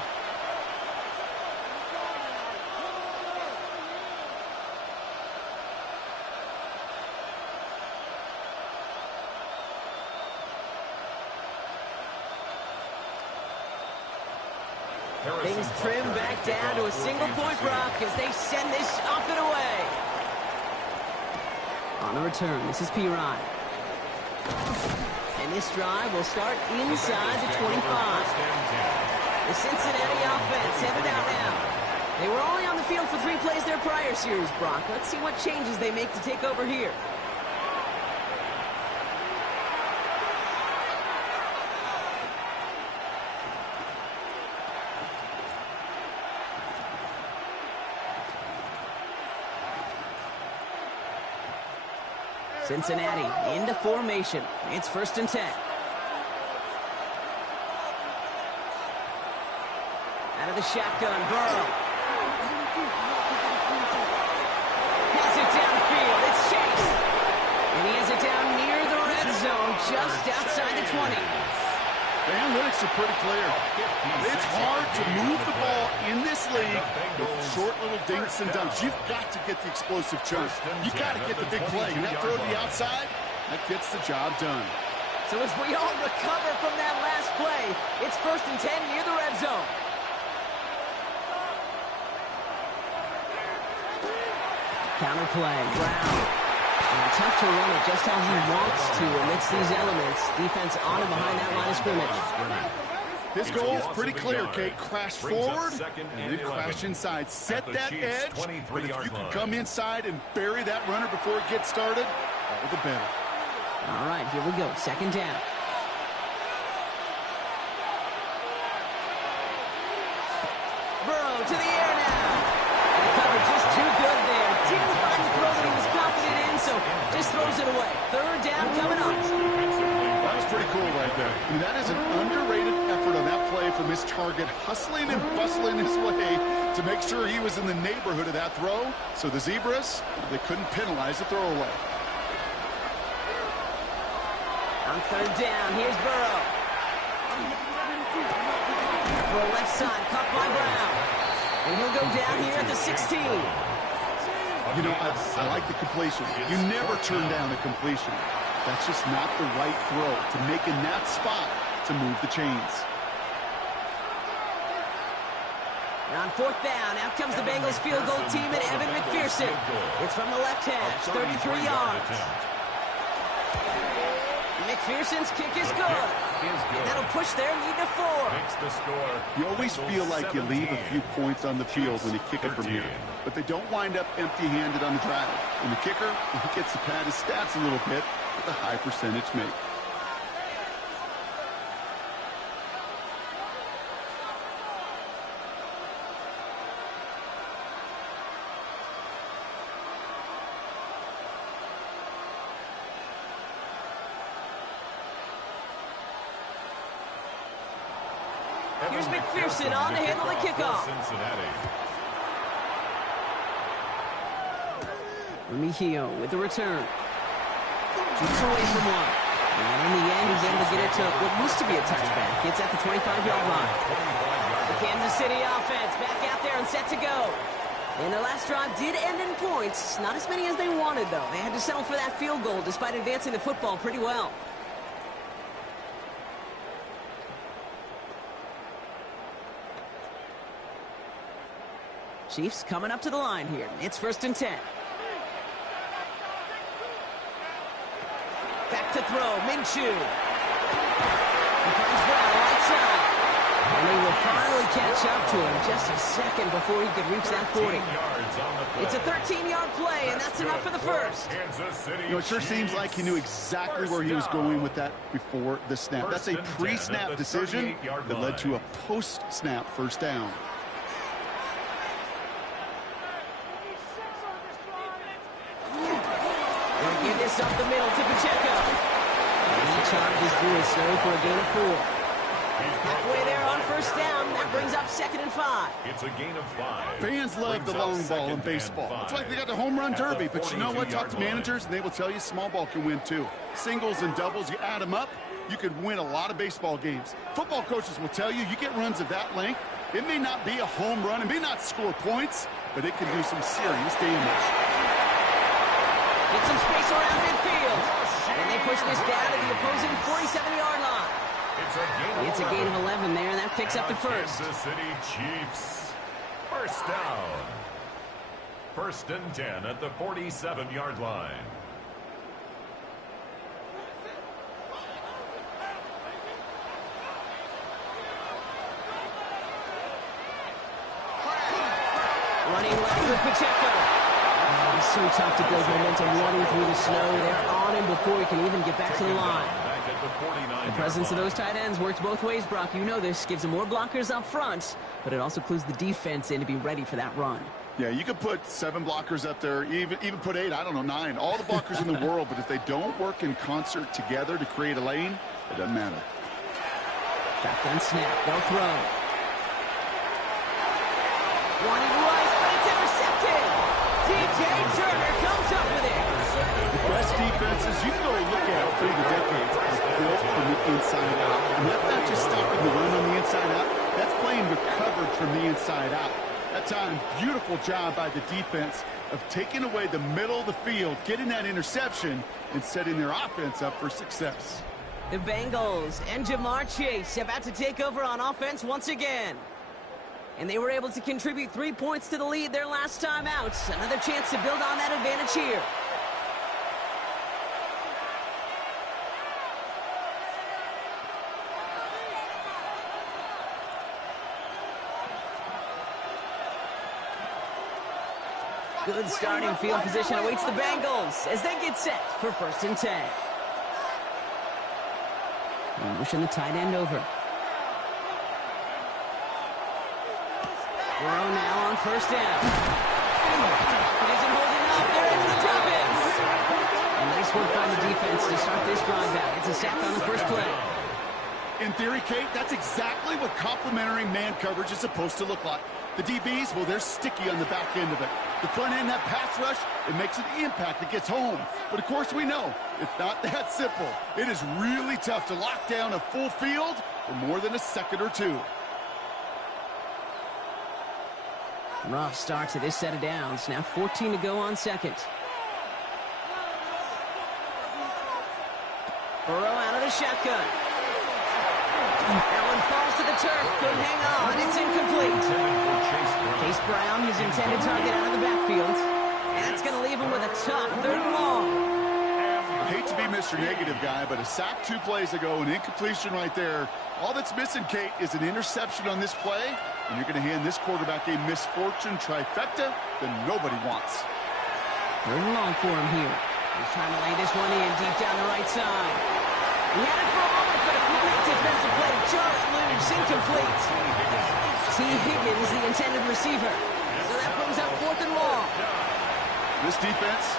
Things trim back down to a single point Brock as they send this off and away. On the return, this is P-Rod. And this drive will start inside the 25. The Cincinnati offense headed out now. They were only on the field for 3 plays their prior series, Brock. Let's see what changes they make to take over here. Cincinnati into formation. It's 1st and 10. Out of the shotgun, Burrow. Has it downfield. It's Chase. And he has it down near the red zone, just outside the 20. The analytics are pretty clear. It's hard to move the ball in this league with short little dinks and dunks. You've got to get the explosive chunk. You've got to get the big play. And that throw to the outside, that gets the job done. So as we all recover from that last play, it's 1st and 10 near the red zone. Counter play, Brown. And tough to run it just how he wants to amidst these elements. Defense on and behind that line of scrimmage. His goal is pretty clear, Kate. Crash forward and then crash inside. Set that edge, but if you can come inside and bury that runner before it gets started, all the better. All right, here we go. 2nd down. Burrow to the air now. And the cover just too good there. Didn't find the throw that he was confident in, so just throws it away. 3rd down coming up. That was pretty cool right there. I mean, that is an underrated effort on that play from his target, hustling and bustling his way to make sure he was in the neighborhood of that throw. So the Zebras, they couldn't penalize the throwaway. On 3rd down, here's Burrow. For a left side, caught by Brown. And he'll go down here at the 16. You know, I like the completion. You never turn down a completion. That's just not the right throw to make in that spot to move the chains. And on 4th down, out comes the Bengals field goal team and Evan McPherson. It's from the left hash, 33 yards. McPherson's kick is good. And that'll push their lead to 4. You always feel like you leave a few points on the field when you kick it from here. But they don't wind up empty-handed on the drive. And the kicker, he gets to pad his stats a little bit with a high percentage make. Here's McPherson on to handle the kickoff. Remigio with the return. Keeps away from one. And in the end, he's able to get it to what used to be a touchback. It's at the 25-yard line. The Kansas City offense back out there and set to go. And their last drive did end in points. Not as many as they wanted, though. They had to settle for that field goal despite advancing the football pretty well. Chiefs coming up to the line here. It's 1st and 10. Back to throw, Minshew. He finds Brown right side. And they will finally catch up to him just a second before he could reach that 40. It's a 13-yard play, and that's enough for the first. You know, it sure seems like he knew exactly where he was going with that before the snap. That's a pre-snap decision that led to a post-snap 1st down. Give this up the middle to Pacheco. And he charges through his snow for a gain of 4. Halfway there on 1st down. That brings up 2nd and 5. It's a gain of 5. Fans love the long ball in baseball. It's like they got the home run derby. But you know what? Talk to managers, and they will tell you small ball can win too. Singles and doubles, you add them up, you could win a lot of baseball games. Football coaches will tell you, you get runs of that length, it may not be a home run, it may not score points, but it can do some serious damage. Get some space around midfield. And they push this down to the opposing 47-yard line. It's a gain of 11 there, and that picks up the first. Kansas City Chiefs. First down. 1st and 10 at the 47-yard line. Running left with Pacheco. Oh, it's so tough to build momentum running through the snow. They're on him before he can even get back to the line. The presence of those tight ends works both ways, Brock. You know this. Gives them more blockers up front, but it also clues the defense in to be ready for that run. Yeah, you could put 7 blockers up there, even put 8, I don't know, 9. All the blockers in the world, but if they don't work in concert together to create a lane, it doesn't matter. Shotgun snap. They'll throw. Wanting Rice, but it's intercepted. DJ Turner comes up with it. The best defenses you can go look at through the decades are built from the inside out. And that's not just stopping the run on the inside out. That's playing recovered from the inside out. That time, beautiful job by the defense of taking away the middle of the field, getting that interception, and setting their offense up for success. The Bengals and Jamar Chase about to take over on offense once again. And they were able to contribute 3 points to the lead their last time out. Another chance to build on that advantage here. Good starting field position awaits the Bengals as they get set for 1st and 10. They motion the tight end over. Burrow now on 1st down. It isn't holding up. They're into the top ends. And nice work by the defense to start this drive out. It's a sack on the first play. In theory, Kate, that's exactly what complementary man coverage is supposed to look like. The DBs, well, they're sticky on the back end of it. The front end, that pass rush, it makes an impact. It gets home. But, of course, we know it's not that simple. It is really tough to lock down a full field for more than a second or two. Rough start to this set of downs. Now 14 to go on 2nd. Burrow out of the shotgun. That one falls to the turf. Couldn't hang on. It's incomplete. Chase Brown, his intended target, out of the backfield. And that's going to leave him with a tough 3rd and long. I hate to be Mr. Negative guy, but a sack 2 plays ago, an incompletion right there. All that's missing, Kate, is an interception on this play, and you're going to hand this quarterback a misfortune trifecta that nobody wants. 3rd and long for him here. He's trying to lay this one in deep down the right side. He had it for a moment, but a great defensive play. Just loose, incomplete. T. Higgins, the intended receiver. So that brings up 4th and long. This defense,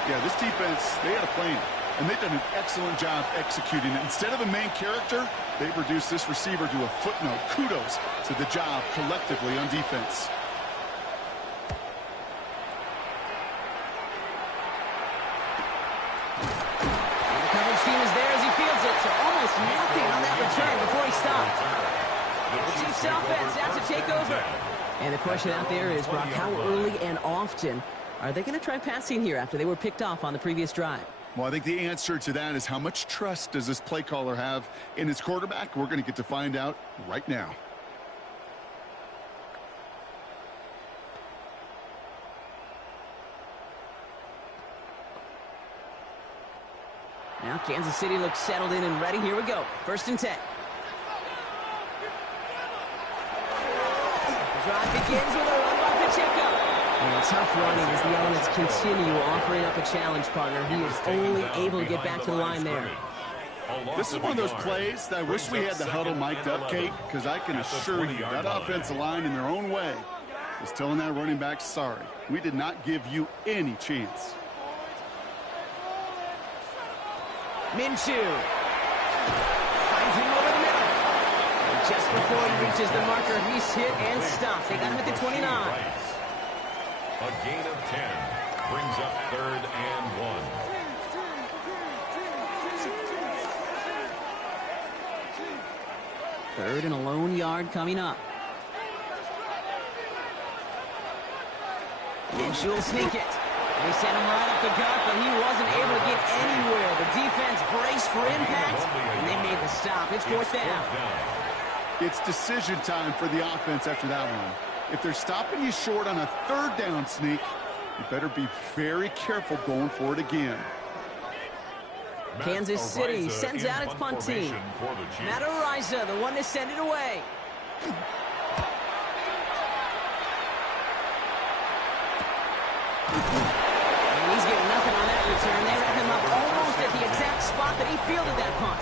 they had a plan. And they've done an excellent job executing it. Instead of a main character, they've reduced this receiver to a footnote. Kudos to the job collectively on defense. And the coverage team is there as he fields it. So almost nothing on that return before he stopped. The Chiefs offense out to take over. And the question out there is, Brock, how early and often are they going to try passing here after they were picked off on the previous drive? Well, I think the answer to that is how much trust does this play caller have in his quarterback? We're going to get to find out right now. Now Kansas City looks settled in and ready. Here we go. 1st and 10. The drive begins with a run by Pacheco. And tough running as the elements continue offering up a challenge partner. He is only able to get back to the line there. This is one of those plays that I wish we had the huddle mic'd up, Kate, because I can assure you that offensive line in their own way is telling that running back, sorry, we did not give you any chance. Minshew finds him over the middle. And just before he reaches the marker, he's hit and stopped. They got him at the 29. A gain of 10 brings up 3rd and 1. Third and a lone yard coming up. Minshew will sneak it. They sent him right up the gut, but he wasn't able to get anywhere. The defense braced for impact, and they made the stop. It's fourth down. It's decision time for the offense after that one. If they're stopping you short on a third down sneak, you better be very careful going for it again. Kansas City sends out its punt team. Matt Ariza, the one to send it away. And he's getting nothing on that return. They wrap him up almost at the exact spot that he fielded that punt.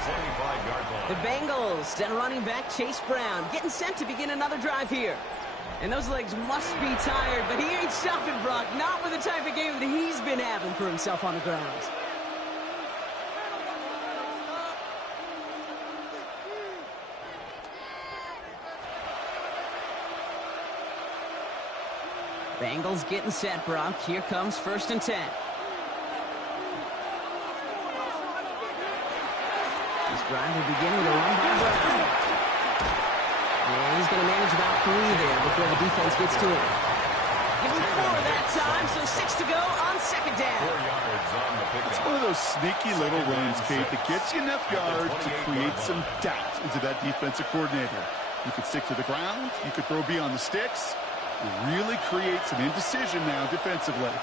The Bengals and running back Chase Brown getting sent to begin another drive here. And those legs must be tired, but he ain't stopping, Brock. Not with the type of game that he's been having for himself on the ground. Bengals getting set, Brock. Here comes 1st and 10. This drive will begin with a run by Brown. Yeah, he's going to manage about 3 there before the defense gets to him. Give him 4 that time, so 6 to go on 2nd down. 4 yards on the pickup. It's one of those sneaky little runs, Kate, that gets you enough yards to create some doubt into that defensive coordinator. You could stick to the ground. You could throw beyond the sticks. You really create some indecision now defensively.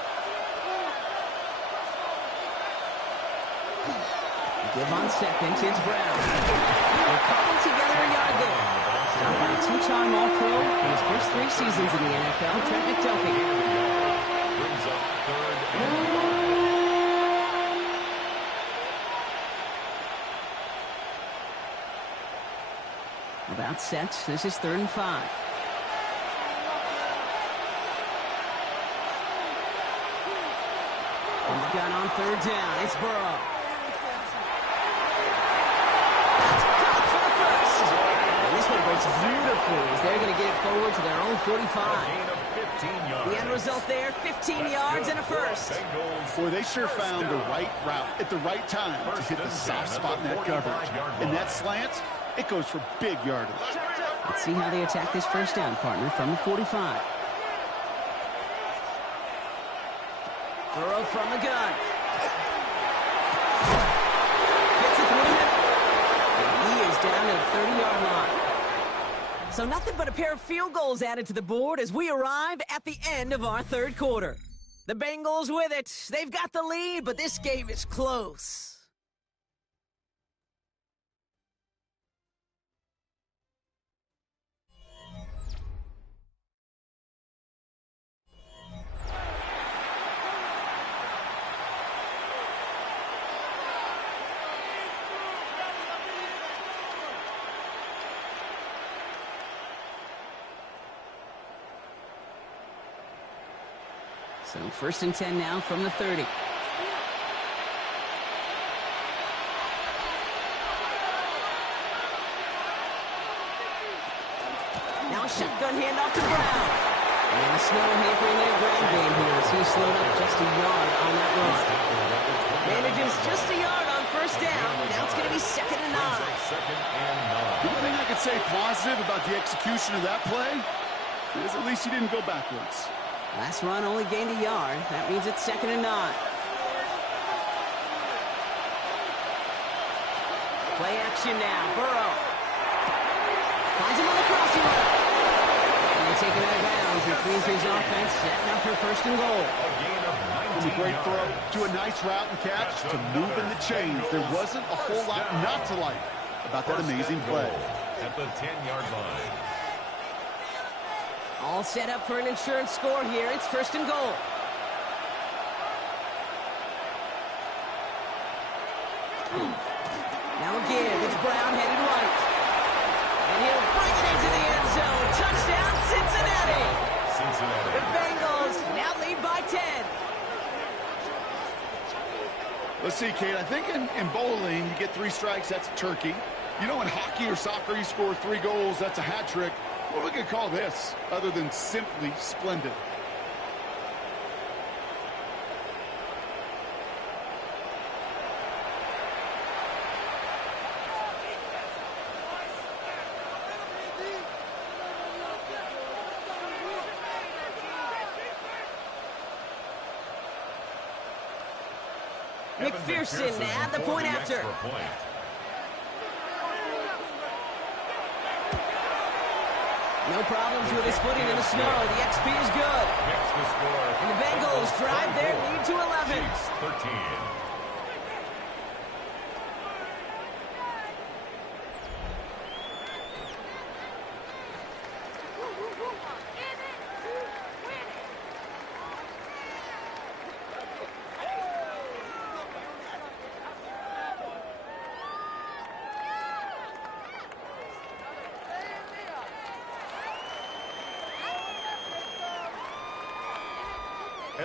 Give on 2nd, it's Brown. They're cobbled together a yard there. Stopped by a 2-time All-Pro in his first 3 seasons in the NFL, Trent McDuffie. Brings up 3rd and 5. About set. This is 3rd and 5. And the gun on 3rd down. It's Burrow. Breaks beautifully as they're going to get it forward to their own 45. The end result there, 15 yards and a first. Boy, they sure found the right route at the right time to hit the soft spot in that coverage. And that slant, it goes for big yardage. Let's see how they attack this 1st down, partner, from the 45. Burrow from the gun. Gets it through the middle. And he is down at the 30-yard line. So nothing but a pair of field goals added to the board as we arrive at the end of our 3rd quarter. The Bengals with it. They've got the lead, but this game is close. So 1st and 10 now from the 30. Now a shotgun handoff to Brown. And the snow hampering their ground game here as he slowed up just a yard on that run. Manages just a yard on 1st down. Now it's going to be 2nd and 9. The only thing I could say positive about the execution of that play is at least he didn't go backwards. Last run only gained a yard. That means it's 2nd and 9. Play action now. Burrow. Finds him on the crossing route. And they take him out of bounds, which means his offense setting up for 1st and goal. From a great throw to a nice route and catch to moving the chains. There wasn't a whole lot not to like about that amazing play. At the 10-yard line. All set up for an insurance score here. It's 1st and goal. Now again, it's Brown headed right. And he'll bring it into the end zone. Touchdown, Cincinnati. The Bengals now lead by 10. Let's see, Kate. I think in bowling, you get 3 strikes, that's a turkey. You know, in hockey or soccer, you score 3 goals, that's a hat trick. What we could call this other than simply splendid? McPherson at the point after. No problems with his footing in the snow. The XP is good. And the Bengals drive their lead to 11. 13.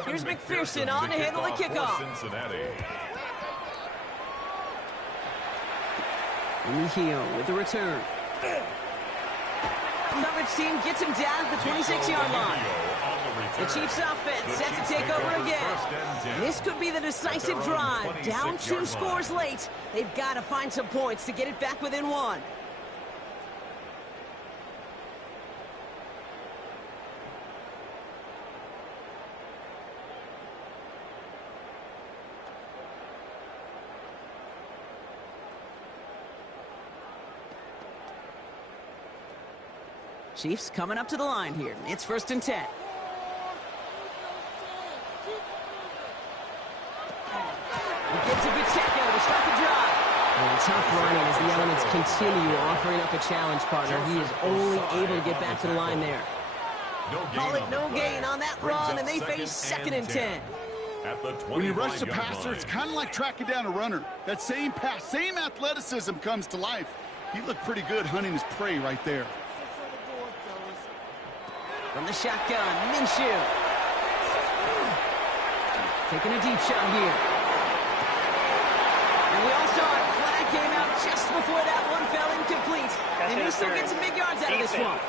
Here's McPherson on to handle the kickoff. Mejio with the return. Coverage team gets him down at the 26-yard line. The Chiefs offense set to take over again. This could be the decisive drive. Down 2 scores late. They've got to find some points to get it back within 1. Chiefs coming up to the line here. It's 1st and 10. He gets a good tackle to start the drive. And tough running as the elements continue offering up a challenge partner. He is only able to get back to the line there. Call it no gain on that run, and they face 2nd and 10. When you rush the passer, it's kind of like tracking down a runner. That same pass, same athleticism comes to life. He looked pretty good hunting his prey right there. From the shotgun, Minshew. Taking a deep shot here. And we all saw it. Flag came out just before that one fell incomplete. And he still gets some big yards out of this one.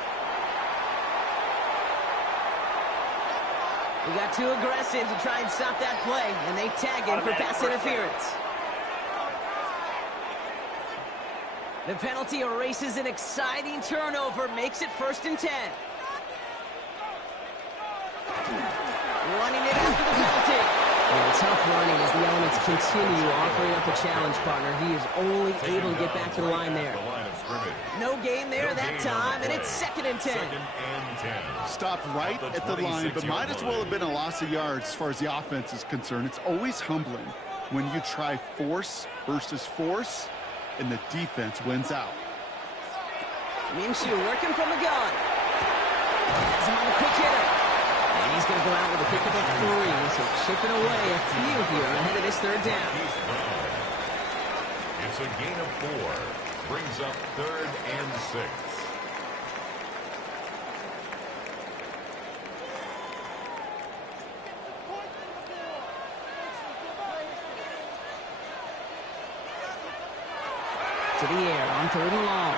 He got too aggressive to try and stop that play, and they tag him for pass interference. The penalty erases an exciting turnover, makes it 1st and 10. Running it after the penalty. And tough running as the elements continue offering up a challenge partner. He is only able to get back to the line there. No gain there that time, and it's 2nd and 10. Stopped right at the line, but might as well have been a loss of yards as far as the offense is concerned. It's always humbling when you try force versus force, and the defense wins out. Minshew working from the gun. Has him on a quick hitter. And he's going to go out with a pickup of 3, so chipping away a few here ahead of this 3rd down. It's a gain of 4. Brings up 3rd and 6. To the air on 3rd and long.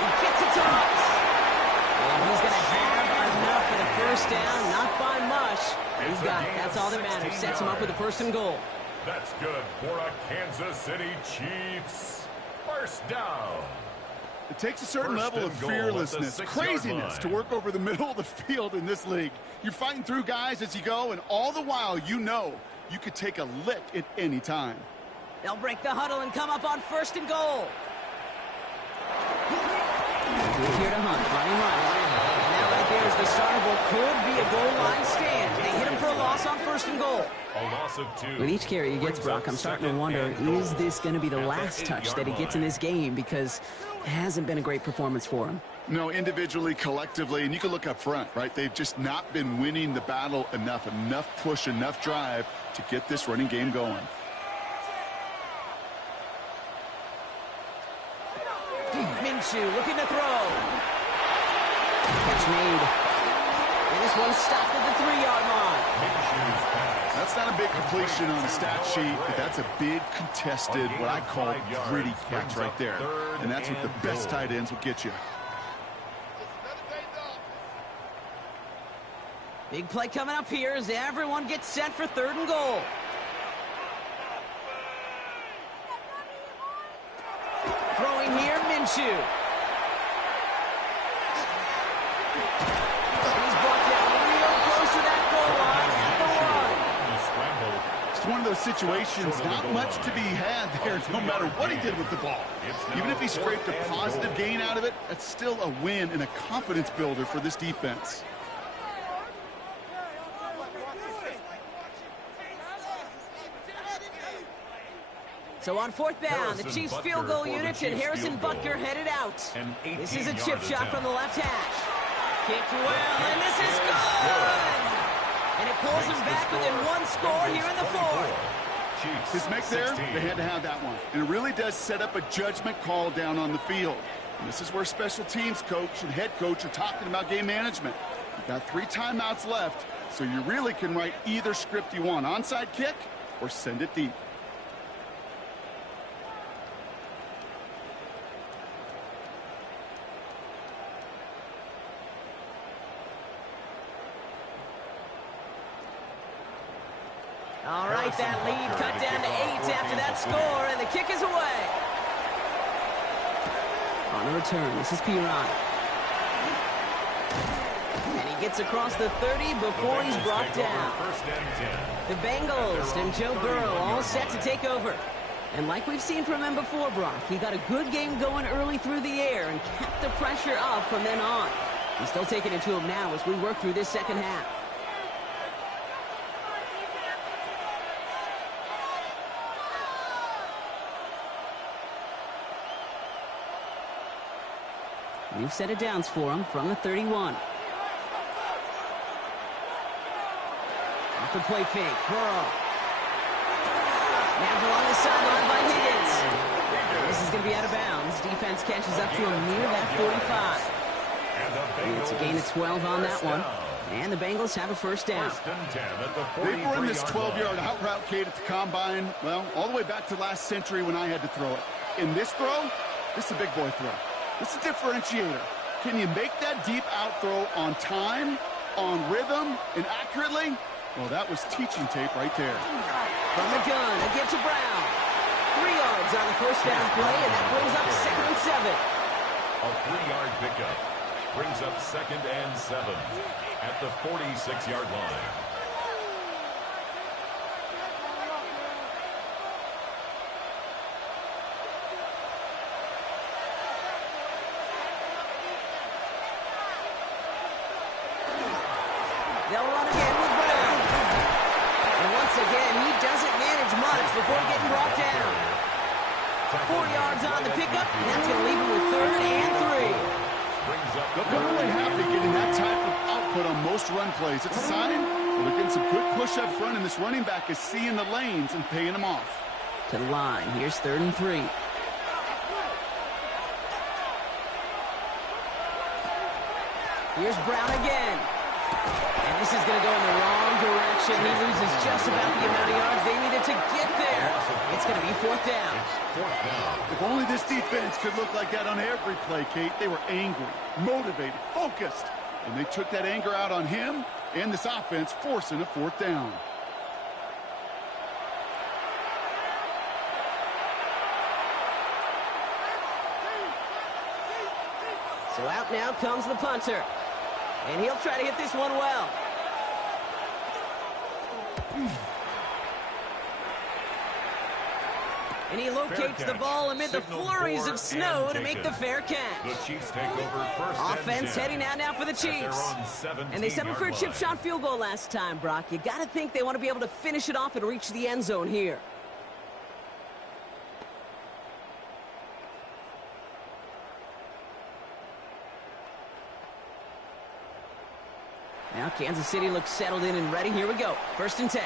He gets it to Russ. And he's going to have enough for the 1st down, not by much. He's got it. That's all that matters. Sets him up with a 1st and goal. That's good for a Kansas City Chiefs 1st down. It takes a certain level of fearlessness, craziness to work over the middle of the field in this league. You're fighting through guys as you go, and all the while you know you could take a lick at any time. They'll break the huddle and come up on 1st and goal. Good here to Hunt, running right. And that right there is the start of what could be a goal line stand. They hit him for a loss on 1st and goal. A loss of 2. With each carry he gets, Brock, I'm starting to wonder, is this going to be the last touch that he gets in this game? Because it hasn't been a great performance for him. No, individually, collectively, and you can look up front, right? They've just not been winning the battle enough push, enough drive to get this running game going. Minshew looking to throw. Catch made. And this one stopped at the 3-yard line. That's not a big completion on the stat sheet, but that's a big contested, what I call gritty catch right there. And that's what the best tight ends will get you. Big play coming up here as everyone gets set for 3rd and goal. Throwing here, Minshew. And he's brought down real close to that goal line at the 1. one of those situations, not much to be had there, no matter what he did with the ball. Even if he scraped a positive gain out of it, that's still a win and a confidence builder for this defense. So on fourth down, the Chiefs field goal unit and Harrison Butker headed out. This is a chip shot from the left hash. Kicked well, and this is good! And it pulls them back within one score here in the fourth. His make there, they had to have that one. And it really does set up a judgment call down on the field. And this is where special teams coach and head coach are talking about game management. You've got 3 timeouts left, so you really can write either script you want. Onside kick or send it deep. All right, that lead cut down to 8 after that score, and the kick is away. On the return, this is Piron. And he gets across the 30 before he's brought down. The Bengals and Joe Burrow all set to take over. And like we've seen from him before, Brock, he got a good game going early through the air and kept the pressure up from then on. He's still taking it to him now as we work through this second half. New set of downs for him from the 31. Off the play fake, Burrow. Now along the sideline by Higgins. This is going to be out of bounds. Defense catches up to him near that 45. And it's a gain of 12 on that one. And the Bengals have a first down. They've run this 12-yard out route, Kate, at the combine, well, all the way back to last century when I had to throw it. In this throw, this is a big boy throw. It's a differentiator. Can you make that deep out throw on time, on rhythm, and accurately? Well, that was teaching tape right there. From the gun, a give to Brown. 3 yards on the first down play, and that brings up 2nd and 7. A 3-yard pickup brings up 2nd and 7 at the 46-yard line. They'll run again with Brown. And once again, he doesn't manage much before getting brought down. 4 yards on the pickup, and that's going to leave him with 3rd and 3. They're really happy getting that type of output on most run plays. It's a sign well, they're getting some good push up front, and this running back is seeing the lanes and paying them off. To the line, here's 3rd and 3. Here's Brown again. And this is going to go in the wrong direction. He loses just about the amount of yards they needed to get there. It's going to be 4th down. If only this defense could look like that on every play, Kate. They were angry, motivated, focused. And they took that anger out on him and this offense, forcing a 4th down. So out now comes the punter. And he'll try to hit this one well. And he locates the ball amid the flurries of snow to make the fair catch. The Chiefs take over first. Offense heading out now for the Chiefs. And they settled for a chip shot field goal last time, Brock. You got to think they want to be able to finish it off and reach the end zone here. Now Kansas City looks settled in and ready. Here we go. 1st and 10.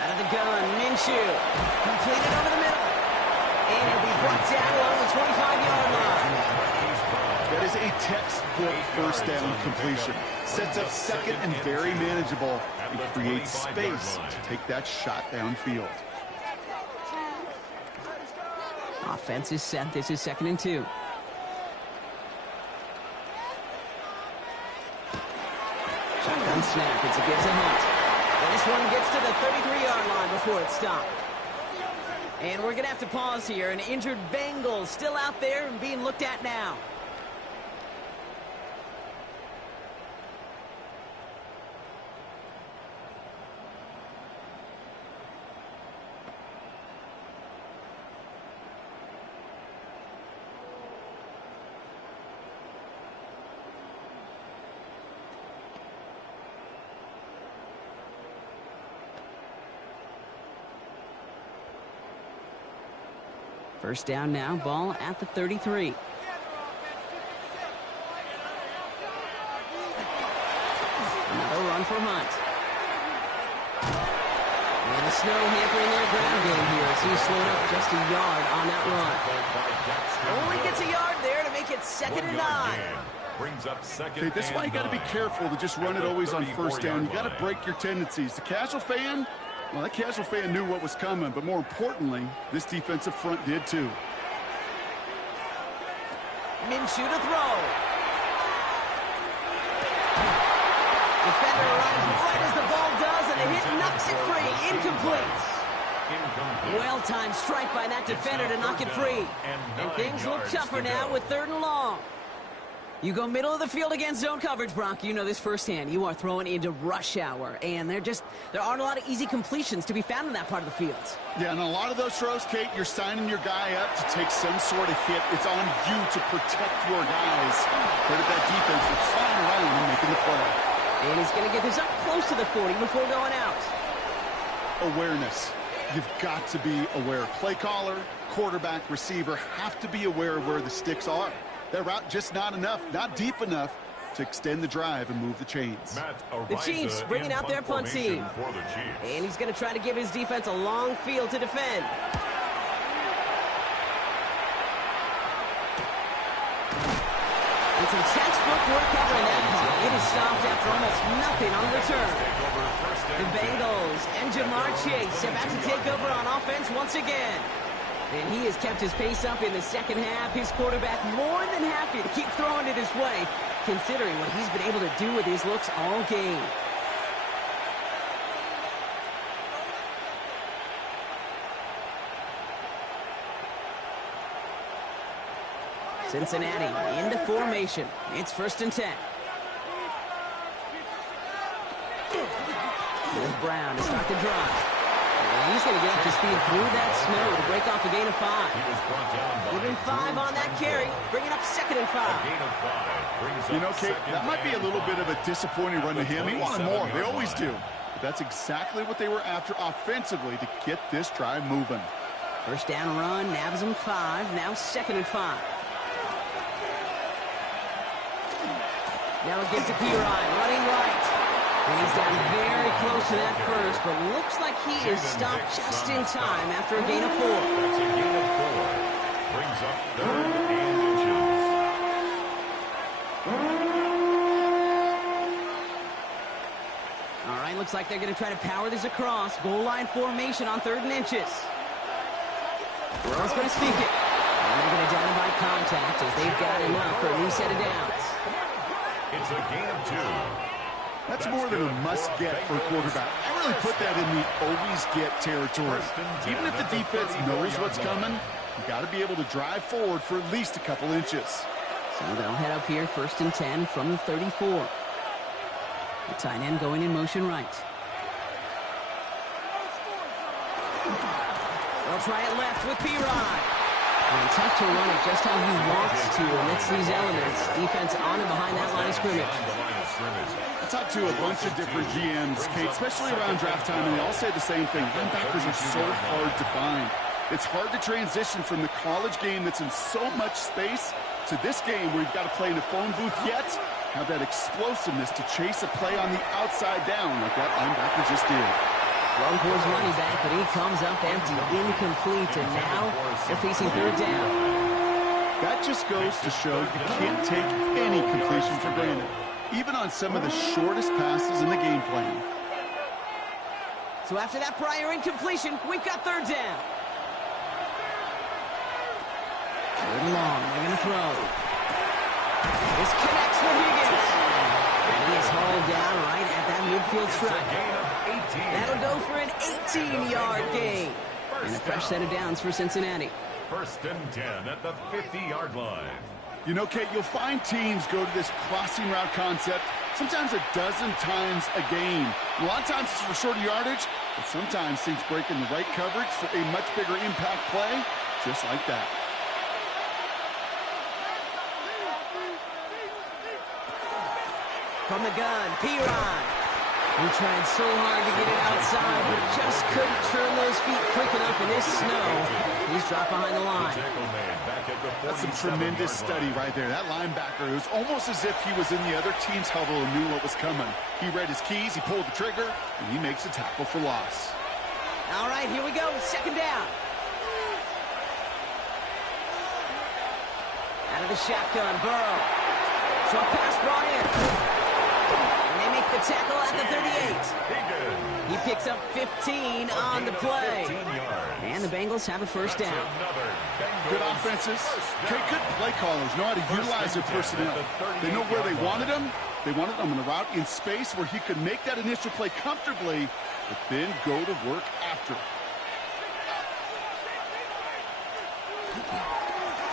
Out of the gun, Minshew. Completed over the middle. And he'll be brought down along the 25-yard line. That is a textbook first down completion. Sets up 2nd and very manageable and creates space to take that shot downfield. Offense is set. This is 2nd and 2. Shotgun snap. It's a give to Hunt. And this one gets to the 33-yard line before it's stopped. And we're going to have to pause here. An injured Bengal still out there and being looked at now. First down now, ball at the 33. Another run for Hunt. And the snow hampering their ground game here as he slowed up just a yard on that run. Only gets a yard there to make it 2nd and 9. Brings up second. Okay, this is why you got to be careful to just run it always on first down. You got to break your tendencies. The casual fan, well, that casual fan knew what was coming, but more importantly, this defensive front did too. Minshew to throw. Defender arrives right as the ball does, and the hit knocks it free. Incomplete. Well-timed strike by that defender to knock it free. And things look tougher now with 3rd and long. You go middle of the field against zone coverage, Brock. You know this firsthand. You are throwing into rush hour, and there aren't a lot of easy completions to be found in that part of the field. Yeah, and a lot of those throws, Kate, you're signing your guy up to take some sort of hit. It's on you to protect your guys. But at that defense, they're flying around and making the play. And he's going to get this up close to the 40 before going out. Awareness. You've got to be aware. Play caller, quarterback, receiver have to be aware of where the sticks are. That route just not enough, not deep enough to extend the drive and move the chains. The Chiefs bringing out their punt team. And he's going to try to give his defense a long field to defend. And some textbook work covering that punt. It is stopped after almost nothing on the return. The Bengals and Jamar Chase about to take over on offense once again. And he has kept his pace up in the second half. His quarterback more than happy to keep throwing it his way, considering what he's been able to do with his looks all game. Cincinnati into formation. It's 1st and 10. Here's Brown to start the drive. And he's going to get up to speed through that snow to break off a gain of 5. Even 5 on that carry, bringing up 2nd and 5. You know, Kate, that might be a little bit of a disappointing run to him. He wanted more. They always do. But that's exactly what they were after offensively to get this drive moving. First down run, nabs him 5. Now 2nd and 5. Now it gets to Pirine, running right. And he's down very close to that first, but looks like he is stopped just in time after a gain of 4. That's a gain of 4. Brings up 3rd and inches. All right, looks like they're going to try to power this across. Goal line formation on 3rd and inches. Burrow's going to sneak it. And they're going to down by contact as they've got enough for a new set of downs. It's a gain of 2. That's more than a must-get for a quarterback. I really put that in the always-get territory. Even if the defense knows what's coming, you got to be able to drive forward for at least a couple inches. So they'll head up here, 1st and 10 from the 34. The tight end going in motion right. They'll try it left with Pirine. And tough to run it just how he wants to amidst these elements. Defense on and behind that line of scrimmage. I talked to a bunch of different GMs, Kate, especially around draft time, and they all say the same thing. Linebackers are so hard to find. It's hard to transition from the college game that's in so much space to this game where you've got to play in a phone booth, yet have that explosiveness to chase a play on the outside down like that linebacker just did. Thrown towards running back, but he comes up empty, incomplete, and now they're facing 3rd down. That just goes to show you can't take any completion for granted, even on some of the shortest passes in the game plan. So after that prior incompletion, we've got 3rd down. 3rd and long, they're going to throw. This connects with Higgins. And he is hauled down right at that midfield stripe. That'll go for an 18-yard gain. And a fresh set of downs for Cincinnati. 1st and 10 at the 50-yard line. You know, Kate, you'll find teams go to this crossing route concept sometimes a dozen times a game. A lot of times it's for shorter yardage, but sometimes things break in the right coverage for a much bigger impact play, just like that. From the gun, Pirine. He tried so hard to get it outside, but just couldn't turn those feet quick enough in this snow. He's dropped behind the line. That's some tremendous study right there. That linebacker, it was almost as if he was in the other team's huddle and knew what was coming. He read his keys, he pulled the trigger, and he makes a tackle for loss. All right, here we go. Second down. Out of the shotgun, Burrow. Short pass brought in. And they make the tackle at the 38. He picks up 15 on the play. And the Bengals have a first down. Good offenses. Okay, good play callers know how to utilize their personnel. They know where they wanted them. They wanted them on a route in space where he could make that initial play comfortably, but then go to work after.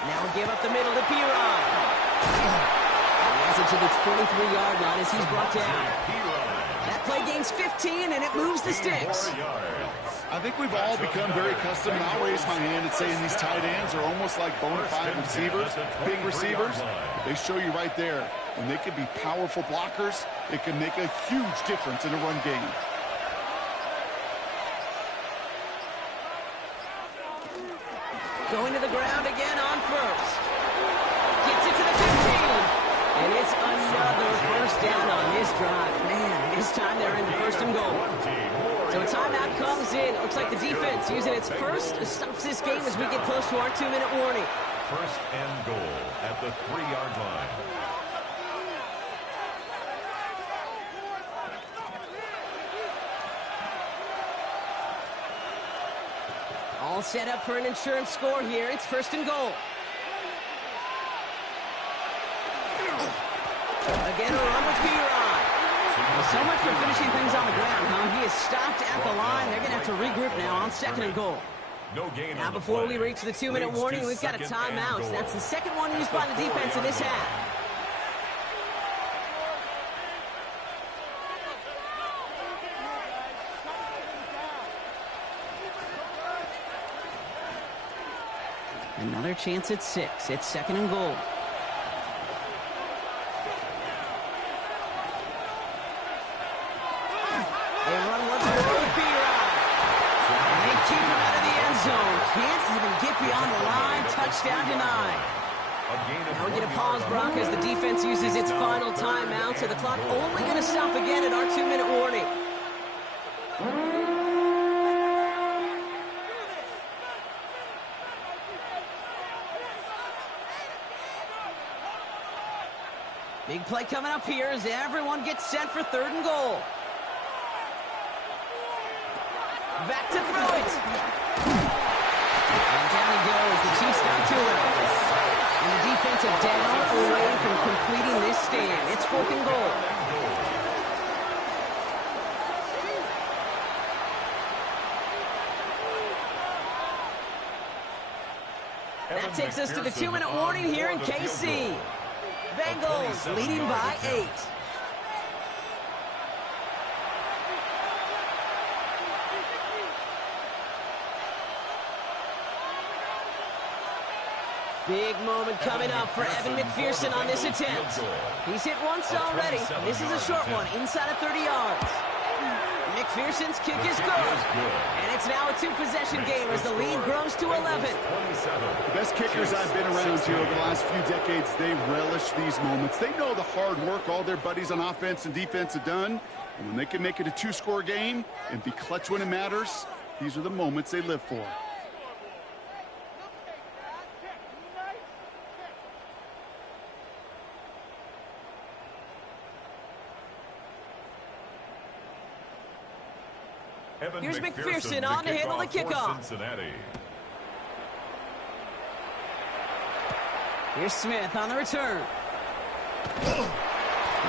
Now we give up the middle to Piron. He has it to the 23-yard line as he's brought down. That play gains 15, and it moves the sticks. I think we've all become very accustomed, and I'll raise my hand and saying these tight ends are almost like bona fide receivers, big receivers. They show you right there, when they can be powerful blockers, it can make a huge difference in a run game. Going to the ground again on first. Gets it to the 15. And it's another first down on this drive. Man, this time they're in the first and goal. So a timeout comes in. Looks like the defense using its first stops this game as we get close to our 2-minute warning. First and goal at the 3-yard line. All set up for an insurance score here. It's first and goal. Again, a run with Piron. Well, so much for finishing things on the ground, huh? He is stopped at the line. They're going to have to regroup now on second and goal. No gain. Now, before we reach the 2-minute warning, we've got a timeout. So that's the second one used by the defense in this half. Another chance at 6. It's second and goal. They run once more with Piron. And they keep him out of the end zone. Can't even get beyond the line. Touchdown denied. Now we get a pause, Brock, as the defense uses its final timeout. So the clock only going to stop again at our 2-minute warning. Big play coming up here as everyone gets set for third and goal. Back to throw it. And down he goes. The Chiefs got to him. And the defense are down away from completing this stand. It's fourth and goal. That takes us to the 2-minute warning here in KC. Bengals leading by 8. Big moment coming up for Evan McPherson on this attempt. He's hit once already. This is a short one, inside of 30 yards. McPherson's kick is good. And it's now a 2-possession game as the lead grows to 11. The best kickers I've been around here over the last few decades, they relish these moments. They know the hard work all their buddies on offense and defense have done. And when they can make it a 2-score game and be clutch when it matters, these are the moments they live for. Here's McPherson on to handle the kickoff. Here's Smith on the return.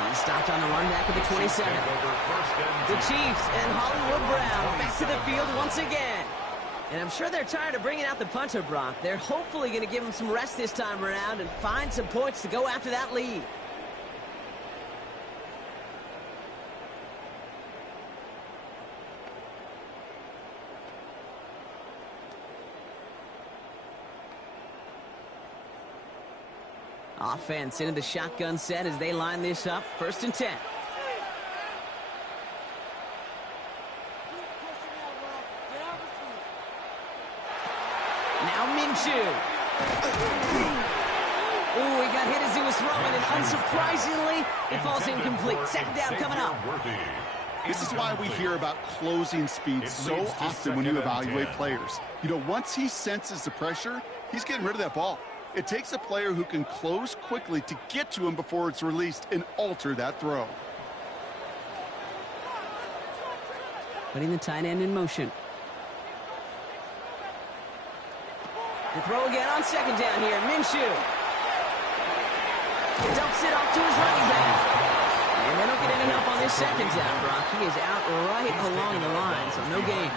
He's stopped on the run back at the 27. The Chiefs and Hollywood Brown back to the field once again. And I'm sure they're tired of bringing out the punter, Brock. They're hopefully going to give him some rest this time around and find some points to go after that lead. Offense into the shotgun set as they line this up. First and 10. Minshew. Ooh, he got hit as he was throwing, and unsurprisingly, it falls incomplete. Second down coming up. This is why we hear about closing speed so often when you evaluate players. You know, once he senses the pressure, he's getting rid of that ball. It takes a player who can close quickly to get to him before it's released and alter that throw. Putting the tight end in motion. The throw again on second down here. Minshew dumps it off to his running back. And they don't get any help on this second down, Brock. He is out right along the line, so no gain.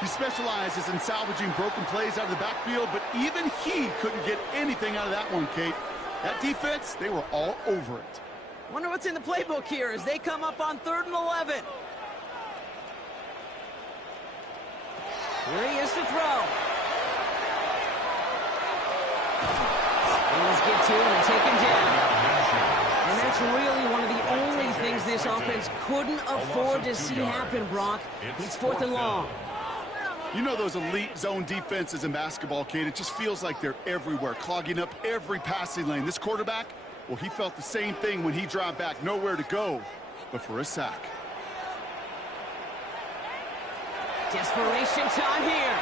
He specializes in salvaging broken plays out of the backfield, but even he couldn't get anything out of that one, Kate. That defense, they were all over it. Wonder what's in the playbook here as they come up on 3rd and 11. Here he is to throw. And let's get to him and take him down. And that's really one of the only things this offense couldn't afford to see happen, Brock. It's 4th and long. You know those elite zone defenses in basketball, Kate. It just feels like they're everywhere, clogging up every passing lane. This quarterback, well, he felt the same thing when he dropped back. Nowhere to go but for a sack. Desperation time here.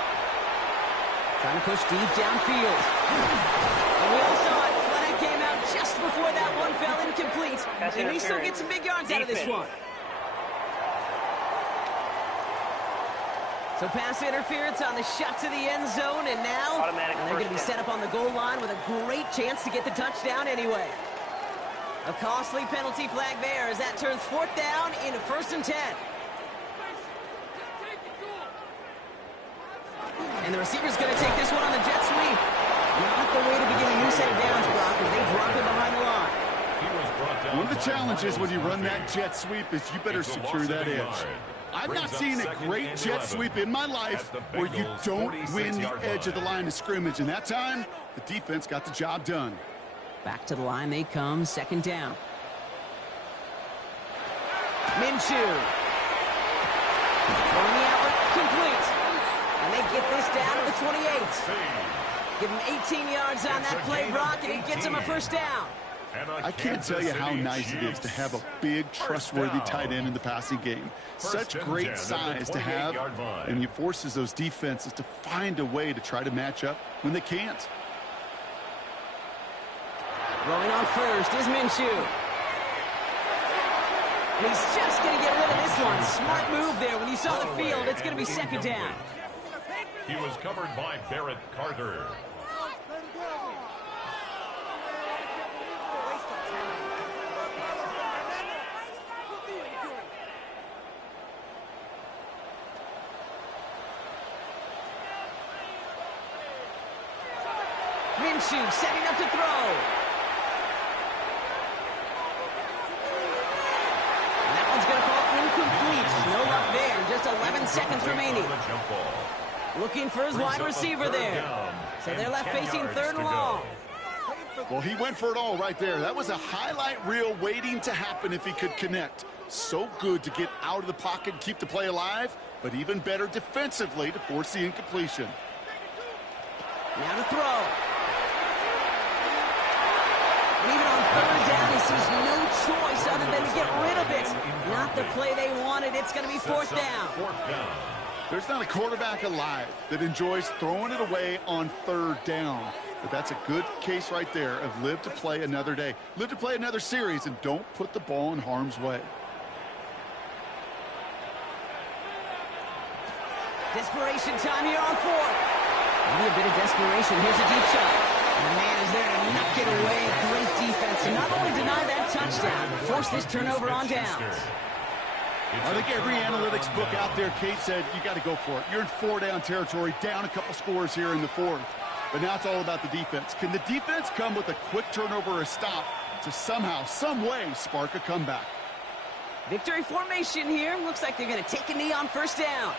Trying to push deep downfield. And we all saw it. Flag came out just before that one fell incomplete. And he still gets some big yards out of this one. So pass interference on the shot to the end zone, and now they're going to be set up on the goal line with a great chance to get the touchdown anyway. A costly penalty flag there as that turns 4th down into 1st and 10. And the receiver's going to take this one on the jet sweep. Not the way to begin a new set of downs, Brock, as they drop it behind the line. One of the challenges when you run that jet sweep is you better secure that edge. I've not seen a great jet sweep in my life where you don't win the edge of the line of scrimmage. And that time, the defense got the job done. Back to the line they come, 2nd down. Minshew. Throwing the outlet, complete. And they get this down to the 28. Give him 18 yards on that play, Brock, and it gets him a 1st down. I can't tell you how nice it is to have a big, trustworthy tight end in the passing game. Such great size to have, and he forces those defenses to find a way to try to match up when they can't. Throwing on first is Minshew. And he's just going to get rid of this one. Smart move there. When you saw the field, it's going to be 2nd down. He was covered by Barrett Carter. Minshew setting up to throw. And that one's going to fall incomplete. No luck there. Just 11 seconds remaining. Looking for his wide receiver there. So they're left facing 3rd and long. Well, he went for it all right there. That was a highlight reel waiting to happen if he could connect. So good to get out of the pocket and keep the play alive, but even better defensively to force the incompletion. Now to throw. And even on 3rd down, he sees no choice other than to get rid of it. Not the play they wanted. It's going to be 4th down. There's not a quarterback alive that enjoys throwing it away on 3rd down. But that's a good case right there of live to play another day. Live to play another series and don't put the ball in harm's way. Desperation time here on 4th. Maybe a bit of desperation. Here's a deep shot. And the man is there to knock it away. Great defense to not only deny that touchdown, but force this turnover on downs. I think every analytics book out there, Kate, said you got to go for it. You're in 4-down territory, down a couple scores here in the 4th. But now it's all about the defense. Can the defense come with a quick turnover or a stop to somehow, some way, spark a comeback? Victory formation here. Looks like they're going to take a knee on 1st down.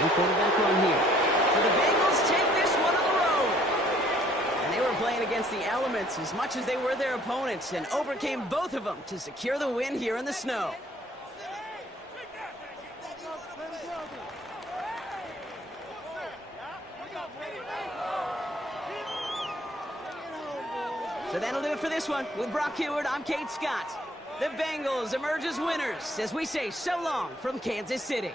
Quarterback run here. So the Bengals take this one on the road. And they were playing against the elements as much as they were their opponents and overcame both of them to secure the win here in the snow. So that'll do it for this one. With Brock Heward, I'm Kate Scott. The Bengals emerge as winners as we say so long from Kansas City.